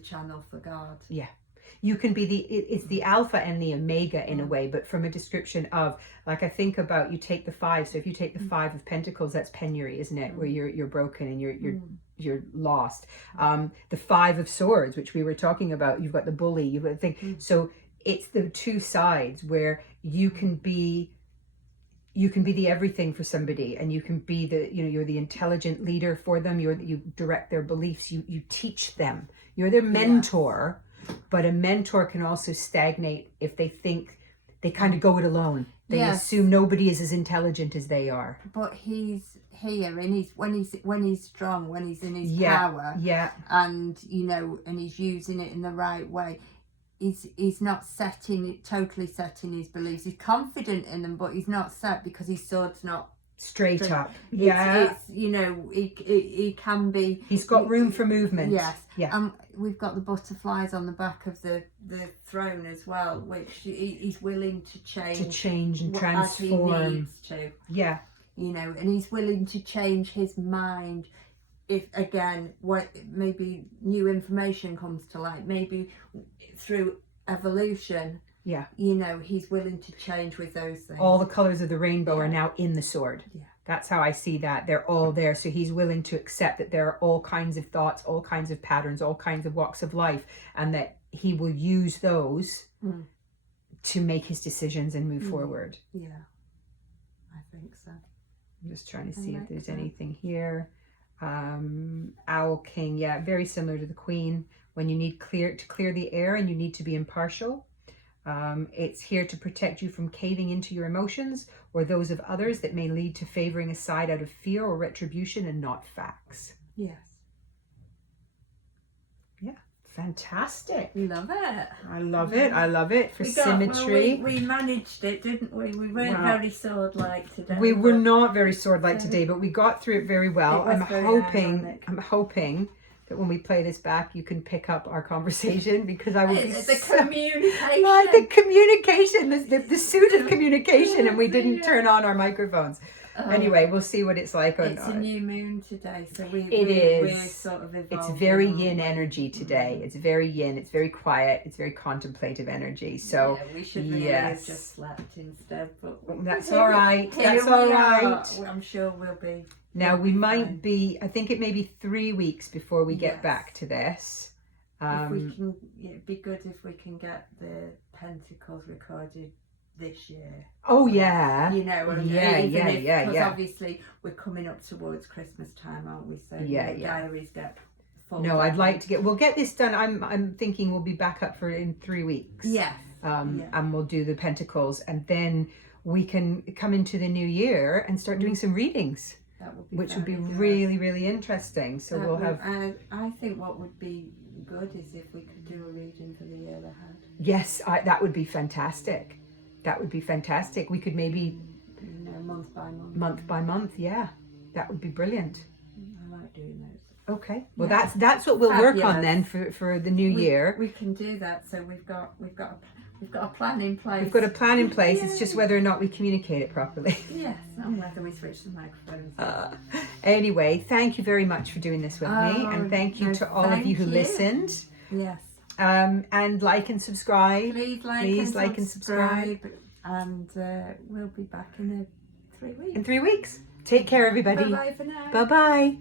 channel for God. Yeah. You can be it's the alpha and the omega in a way, but from a description of, like, I think about, you take the 5. So if you take the 5 of Pentacles, that's penury, isn't it? Where you're broken and you're lost. The 5 of Swords, which we were talking about, you've got the bully, you've got the thing. So it's the two sides where you can be the everything for somebody, and you can be you're the intelligent leader for them. You direct their beliefs. You teach them. You're their mentor. But a mentor can also stagnate if they think they kind of go it alone. They assume nobody is as intelligent as they are. But he's here, and when he's strong, when he's in his power, and you know, and he's using it in the right way. He's not totally setting his beliefs. He's confident in them, but he's not set, because his sword's not straight up. It's you know, he can be. He's got room for movement. Yes. Yeah. We've got the butterflies on the back of the throne as well, which he's willing to change and transform as he needs to. Yeah. You know, and he's willing to change his mind if, again, maybe new information comes to light, maybe through evolution. Yeah. You know, he's willing to change with those things. All the colors of the rainbow are now in the sword. Yeah. That's how I see that. They're all there. So he's willing to accept that there are all kinds of thoughts, all kinds of patterns, all kinds of walks of life, and that he will use those to make his decisions and move forward. Yeah, I think so. I'm just trying to see if there's anything here. Owl King, very similar to the Queen. When you need to clear the air and you need to be impartial. It's here to protect you from caving into your emotions or those of others that may lead to favoring a side out of fear or retribution and not facts. Yes. Yeah, fantastic. Love it. I love it. I love it for symmetry. We managed it, didn't we? We weren't very sword-like today. We were not very sword-like today, but we got through it very well. I'm hoping that when we play this back, you can pick up our conversation, because I will be communication. The suit of communication, and we didn't turn on our microphones. Anyway, we'll see what it's like. It's a new moon today, so we're sort of evolving. It's very yin energy today. It's very yin. It's very quiet. It's very contemplative energy. So we should really have just slept instead, but that's all right. That's all right. I'm sure we'll be. Now we might be. I think it may be 3 weeks before we get back to this. If we can, it'd be good if we can get the Pentacles recorded this year. Oh yeah. You know, because obviously we're coming up towards Christmas time, aren't we? So diaries get full. No, I'd like to we'll get this done. I'm thinking we'll be back up for in 3 weeks. Yes. And we'll do the Pentacles, and then we can come into the new year and start doing some readings. That would be which would be very good. really, really interesting. So That we'll would- have. I think what would be good is if we could do a reading for the year ahead. Yes, that would be fantastic. That would be fantastic. We could maybe You know, month by month. month by month. Yeah, that would be brilliant. I like doing those. Okay, well Yeah. that's what we'll work on Fabulous. then for the new year. We can do that. So we've got a plan in place. We've got a plan in place. It's Yay. just whether or not we communicate it properly. Yes, and whether we switch the microphones. Anyway, thank you very much for doing this with me, and thank you to all of you who listened. Yes. And like and subscribe. Please like and subscribe. And we'll be back in 3 weeks. In 3 weeks. Take care, everybody. Bye for now. Bye bye.